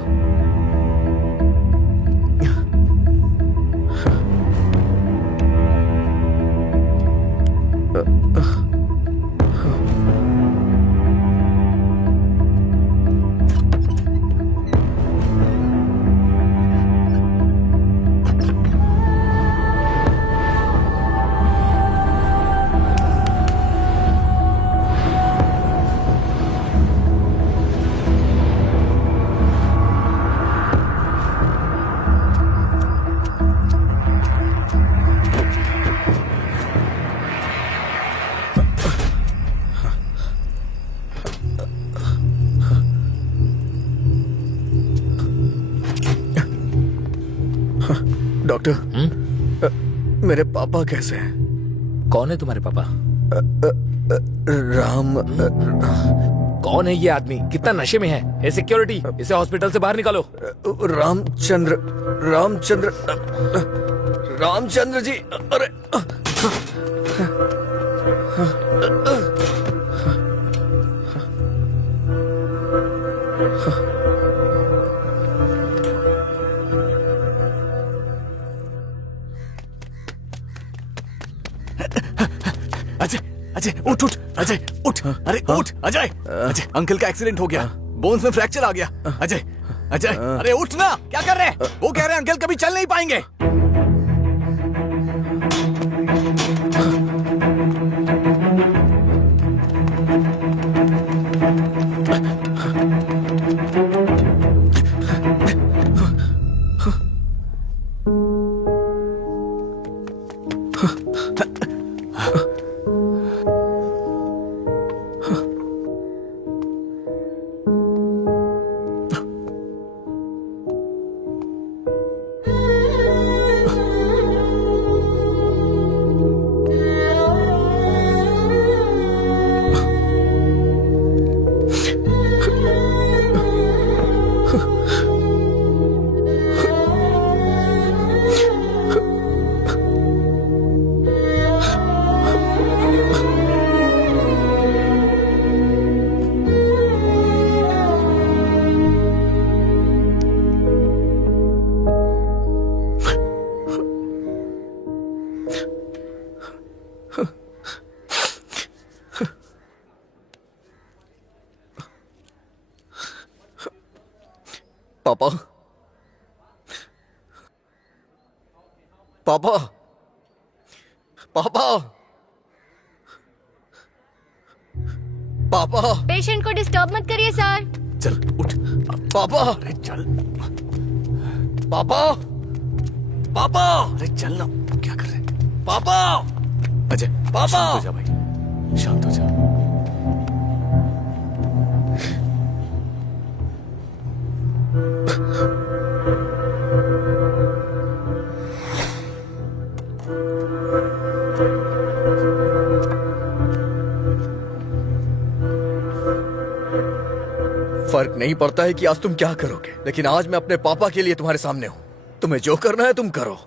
डॉक्टर, मेरे पापा कैसे हैं? कौन है तुम्हारे पापा? राम। कौन है ये आदमी? कितना नशे में है? ये सिक्योरिटी, इसे हॉस्पिटल से बाहर निकालो। रामचंद्र रामचंद्र रामचंद्र जी। अरे अजय अजय उठ उठ, अजय उठ। अरे उठ अजय। अजय अंकल का एक्सीडेंट हो गया, बोन्स में फ्रैक्चर आ गया। अजय अजय अरे उठ ना, क्या कर रहे हैं? वो कह रहे हैं अंकल कभी चल नहीं पाएंगे। पापा पापा पापा पापा पेशेंट को डिस्टर्ब मत करिए सर। चल उठ पापा। अरे चल पापा पापा। अरे चल ना, क्या कर रहे हैं पापा? अजय पापा शांत हो जा भाई, शांत हो जा। फर्क नहीं पड़ता है कि आज तुम क्या करोगे, लेकिन आज मैं अपने पापा के लिए तुम्हारे सामने हूं। तुम्हें जो करना है तुम करो।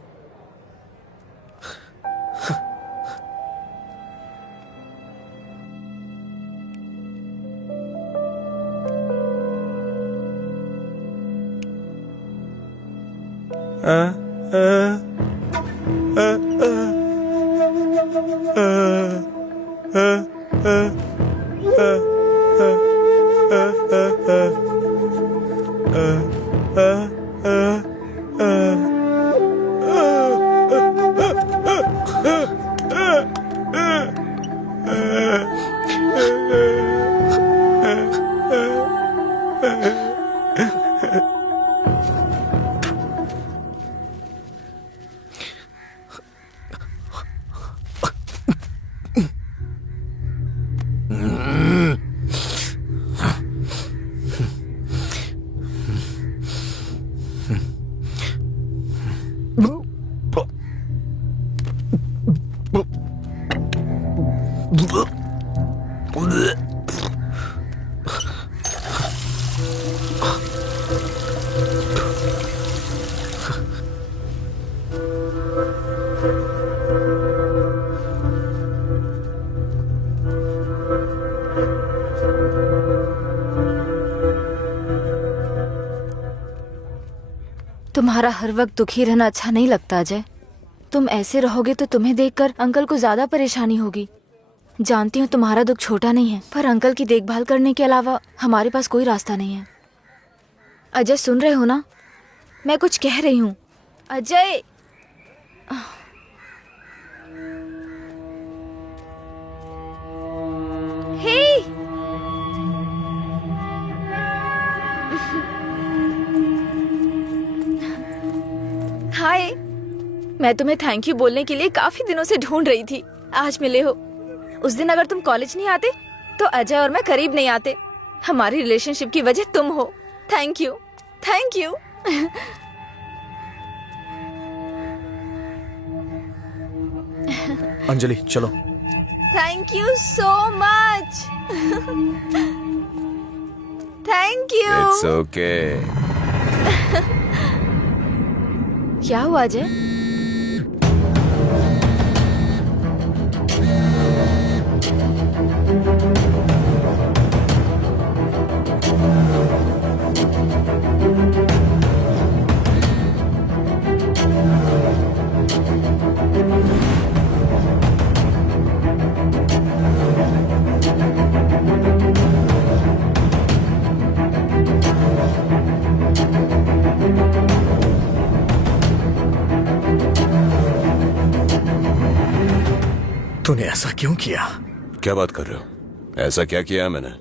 तुम्हारा हर वक्त दुखी रहना अच्छा नहीं लगता अजय। तुम ऐसे रहोगे तो तुम्हें देखकर अंकल को ज्यादा परेशानी होगी। जानती हूँ तुम्हारा दुख छोटा नहीं है, पर अंकल की देखभाल करने के अलावा हमारे पास कोई रास्ता नहीं है। अजय सुन रहे हो ना, मैं कुछ कह रही हूँ। अजय हे हाय, मैं तुम्हें थैंक यू बोलने के लिए काफी दिनों से ढूंढ रही थी। आज मिले हो। उस दिन अगर तुम कॉलेज नहीं आते तो अजय और मैं करीब नहीं आते। हमारी रिलेशनशिप की वजह तुम हो। Thank you, thank you. Anjali चलो। Thank you so much. Thank you. It's okay. क्या हुआ अजय? तूने ऐसा क्यों किया? क्या बात कर रहे हो? ऐसा क्या किया है मैंने?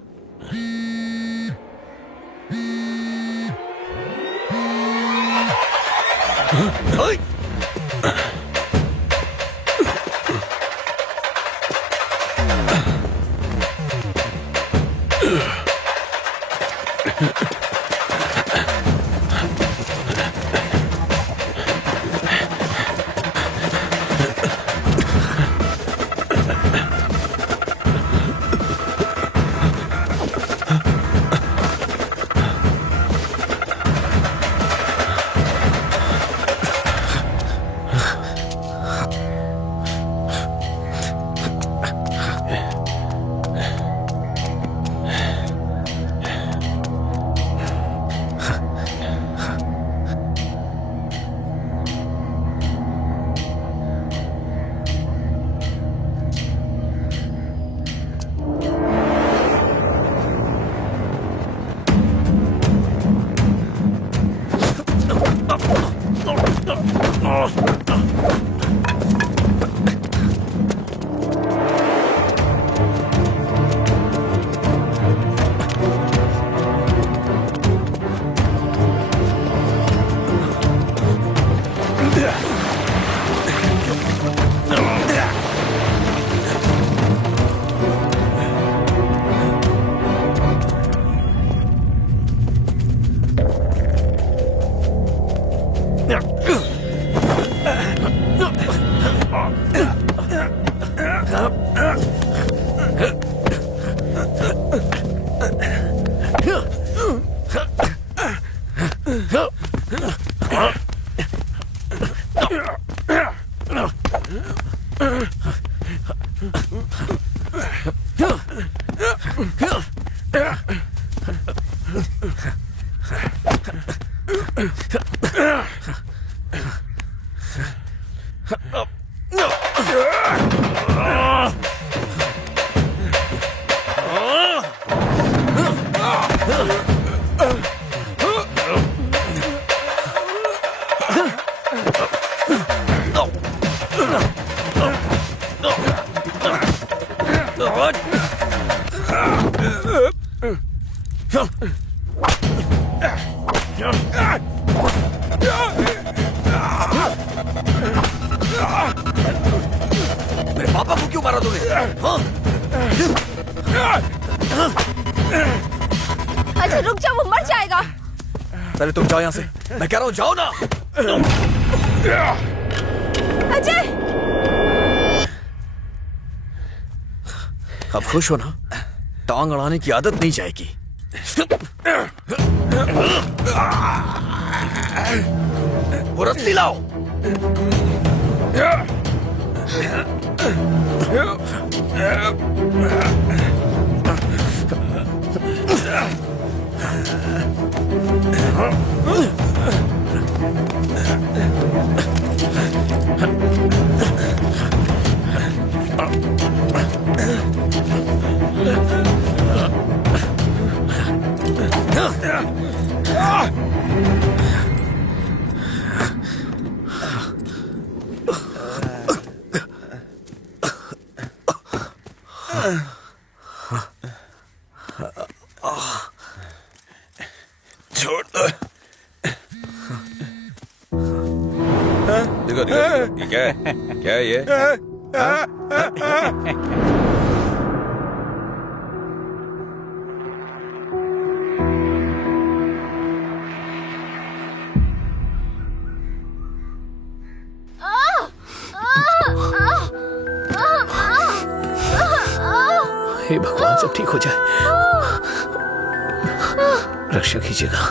मेरे पापा को क्यों मारा तूने? हाँ? अजय रुक जा, वो मर जाएगा। पहले तुम जाओ यहाँ से, मैं कह रहा हूँ जाओ ना। अजय अब खुश हो ना? टांग अड़ाने की आदत नहीं जाएगी। वो रस्सी लाओ। छोड़ दो। देखो देखो ये क्या है? क्या है ये? हे भगवान, सब ठीक हो जाए। रक्षा कीजिएगा।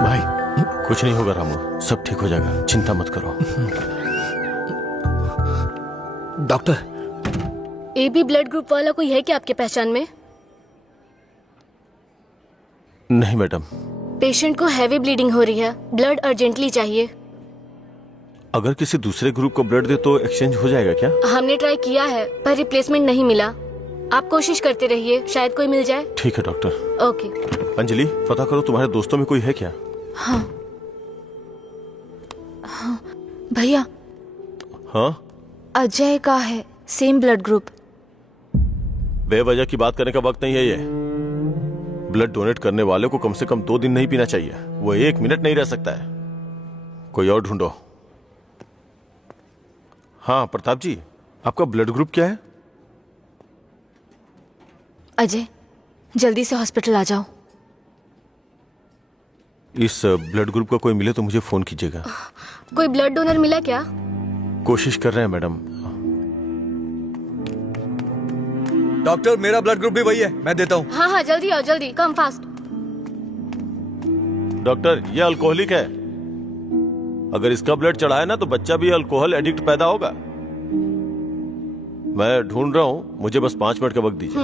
भाई कुछ नहीं होगा रामू, सब ठीक हो जाएगा, चिंता मत करो। डॉक्टर, एबी ब्लड ग्रुप वाला कोई है क्या आपके पहचान में? नहीं मैडम। पेशेंट को हैवी ब्लीडिंग हो रही है, ब्लड अर्जेंटली चाहिए। अगर किसी दूसरे ग्रुप को ब्लड दे तो एक्सचेंज हो जाएगा क्या? हमने ट्राई किया है पर रिप्लेसमेंट नहीं मिला। आप कोशिश करते रहिए, शायद कोई मिल जाए। ठीक है डॉक्टर। ओके। अंजलि, पता करो तुम्हारे दोस्तों में कोई है क्या? हाँ हाँ भैया। हाँ अजय का है, सेम ब्लड ग्रुप। बेवजह की बात करने का वक्त नहीं है ये। ब्लड डोनेट करने वाले को कम से कम 2 दिन नहीं पीना चाहिए, वो 1 मिनट नहीं रह सकता है। कोई और ढूंढो। हाँ प्रताप जी, आपका ब्लड ग्रुप क्या है? अजय जल्दी से हॉस्पिटल आ जाओ। इस ब्लड ग्रुप का कोई मिले तो मुझे फोन कीजिएगा। कोई ब्लड डोनर मिला क्या? कोशिश कर रहे हैं मैडम। डॉक्टर, मेरा ब्लड ग्रुप भी वही है, मैं देता हूँ। हाँ हाँ जल्दी आओ, जल्दी, कम फास्ट। डॉक्टर, ये अल्कोहलिक है, अगर इसका ब्लड चढ़ाए ना तो बच्चा भी अल्कोहल एडिक्ट पैदा होगा। मैं ढूंढ रहा हूँ, मुझे बस 5 मिनट का वक्त दीजिए।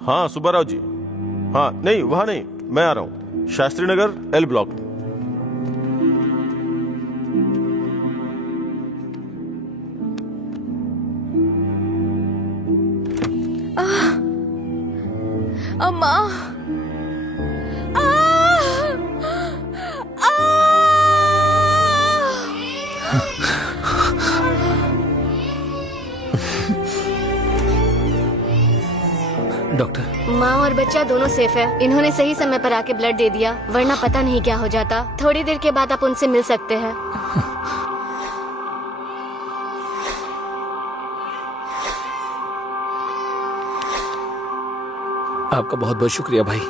हाँ सुब्बाराव जी। हाँ नहीं, वहां नहीं, मैं आ रहा हूँ, शास्त्री नगर एल ब्लॉक। अम्मा। डॉक्टर, माँ और बच्चा दोनों सेफ है। इन्होंने सही समय पर आके ब्लड दे दिया, वरना पता नहीं क्या हो जाता। थोड़ी देर के बाद आप उनसे मिल सकते हैं। आपका बहुत बहुत शुक्रिया भाई।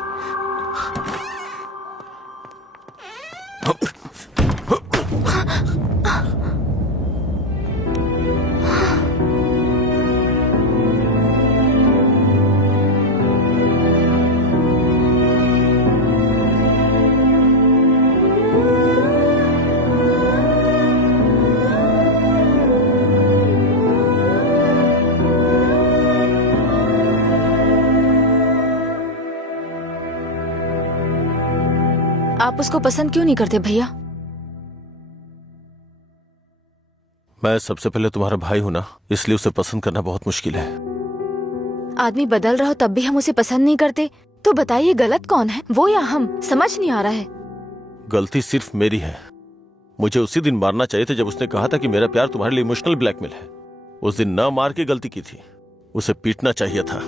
आप उसको पसंद क्यों नहीं करते भैया? मैं सबसे पहले तुम्हारा भाई हूं ना, इसलिए उसे पसंद करना बहुत मुश्किल है। आदमी बदल रहा हो तब भी हम उसे पसंद नहीं करते, तो बताइए गलत कौन है, वो या हम? समझ नहीं आ रहा है। गलती सिर्फ मेरी है। मुझे उसी दिन मारना चाहिए था जब उसने कहा था कि मेरा प्यार तुम्हारे लिए इमोशनल ब्लैकमेल है। उस दिन ना मार के गलती की थी, उसे पीटना चाहिए था।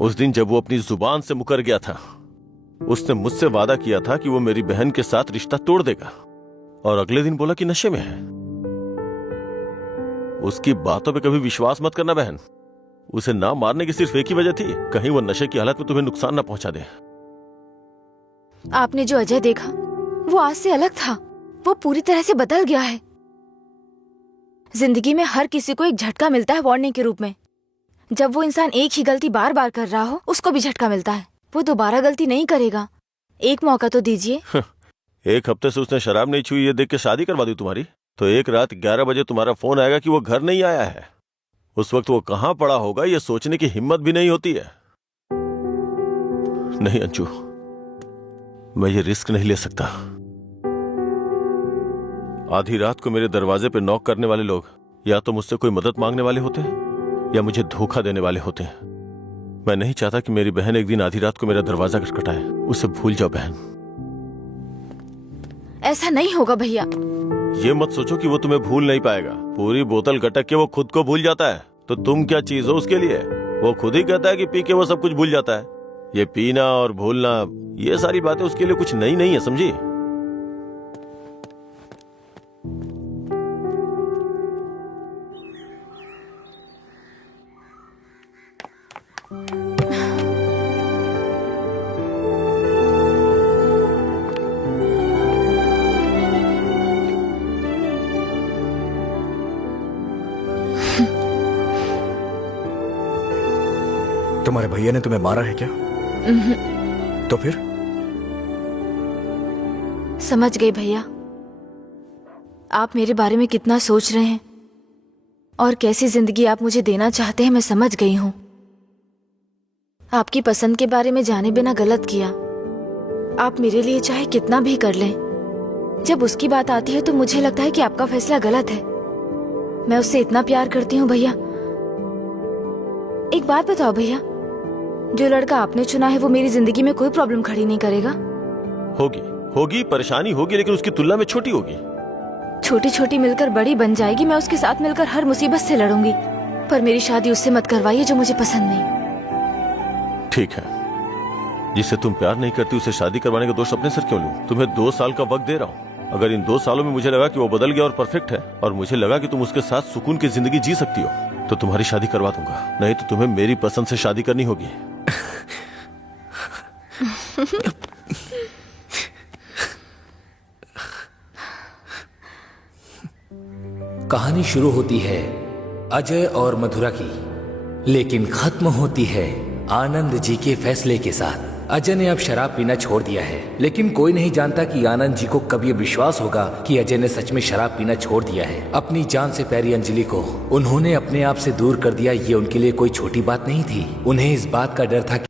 उस दिन जब वो अपनी जुबान से मुकर गया था, उसने मुझसे वादा किया था कि वो मेरी बहन के साथ रिश्ता तोड़ देगा, और अगले दिन बोला कि नशे में है। उसकी बातों पे कभी विश्वास मत करना बहन। उसे ना मारने की सिर्फ एक ही वजह थी, कहीं वो नशे की हालत में तुम्हें नुकसान ना पहुंचा दे। आपने जो अजय देखा वो आज से अलग था। वो पूरी तरह से बदल गया है। जिंदगी में हर किसी को एक झटका मिलता है वार्निंग के रूप में। जब वो इंसान एक ही गलती बार बार कर रहा हो, उसको भी झटका मिलता है। वो दोबारा गलती नहीं करेगा। एक मौका तो दीजिए। एक हफ्ते से उसने शराब नहीं छुई, ये देख के शादी करवा दी तुम्हारी। तो एक रात 11 बजे तुम्हारा फोन आएगा कि वो घर नहीं आया है। उस वक्त वो कहां पड़ा होगा ये सोचने की हिम्मत भी नहीं होती है। नहीं अंशु, मैं ये रिस्क नहीं ले सकता। आधी रात को मेरे दरवाजे पे नॉक करने वाले लोग या तो मुझसे कोई मदद मांगने वाले होते हैं या मुझे धोखा देने वाले होते हैं। मैं नहीं चाहता कि मेरी बहन एक दिन आधी रात को मेरा दरवाजा खटखटाए। उसे भूल जाओ बहन। ऐसा नहीं होगा भैया। ये मत सोचो कि वो तुम्हें भूल नहीं पाएगा। पूरी बोतल गटक के वो खुद को भूल जाता है, तो तुम क्या चीज हो उसके लिए? वो खुद ही कहता है कि पी के वो सब कुछ भूल जाता है। ये पीना और भूलना, ये सारी बातें उसके लिए कुछ नई नहीं है, समझी? तुम्हारे भैया ने तुम्हें मारा है क्या? तो फिर? समझ गई भैया, आप मेरे बारे में कितना सोच रहे हैं और कैसी जिंदगी आप मुझे देना चाहते हैं, मैं समझ गई हूं। आपकी पसंद के बारे में जाने बिना गलत किया। आप मेरे लिए चाहे कितना भी कर लें, जब उसकी बात आती है तो मुझे लगता है कि आपका फैसला गलत है। मैं उससे इतना प्यार करती हूँ भैया। एक बात बताओ भैया, जो लड़का आपने चुना है वो मेरी जिंदगी में कोई प्रॉब्लम खड़ी नहीं करेगा? होगी परेशानी होगी, लेकिन उसकी तुलना में छोटी होगी। छोटी छोटी मिलकर बड़ी बन जाएगी। मैं उसके साथ मिलकर हर मुसीबत से लड़ूंगी, पर मेरी शादी उससे मत करवाइए जो मुझे पसंद नहीं। ठीक है, जिससे तुम प्यार नहीं करती उसे शादी करवाने का दोष अपने सर क्यों लूं? तुम्हें 2 साल का वक्त दे रहा हूँ। अगर इन 2 सालों में मुझे लगा कि वो बदल गया और परफेक्ट है, और मुझे लगा कि तुम उसके साथ सुकून की जिंदगी जी सकती हो, तो तुम्हारी शादी करवा दूंगा। नहीं तो तुम्हें मेरी पसंद से शादी करनी होगी। कहानी शुरू होती है अजय और मधुरा की, लेकिन खत्म होती है आनंद जी के फैसले के साथ। अजय ने अब शराब पीना छोड़ दिया है, लेकिन कोई नहीं जानता कि आनंद जी को कब ये विश्वास होगा कि अजय ने सच में शराब पीना छोड़ दिया है। अपनी जान से प्यारी अंजलि को उन्होंने अपने आप से दूर कर दिया, ये उनके लिए कोई छोटी बात नहीं थी। उन्हें इस बात का डर था कि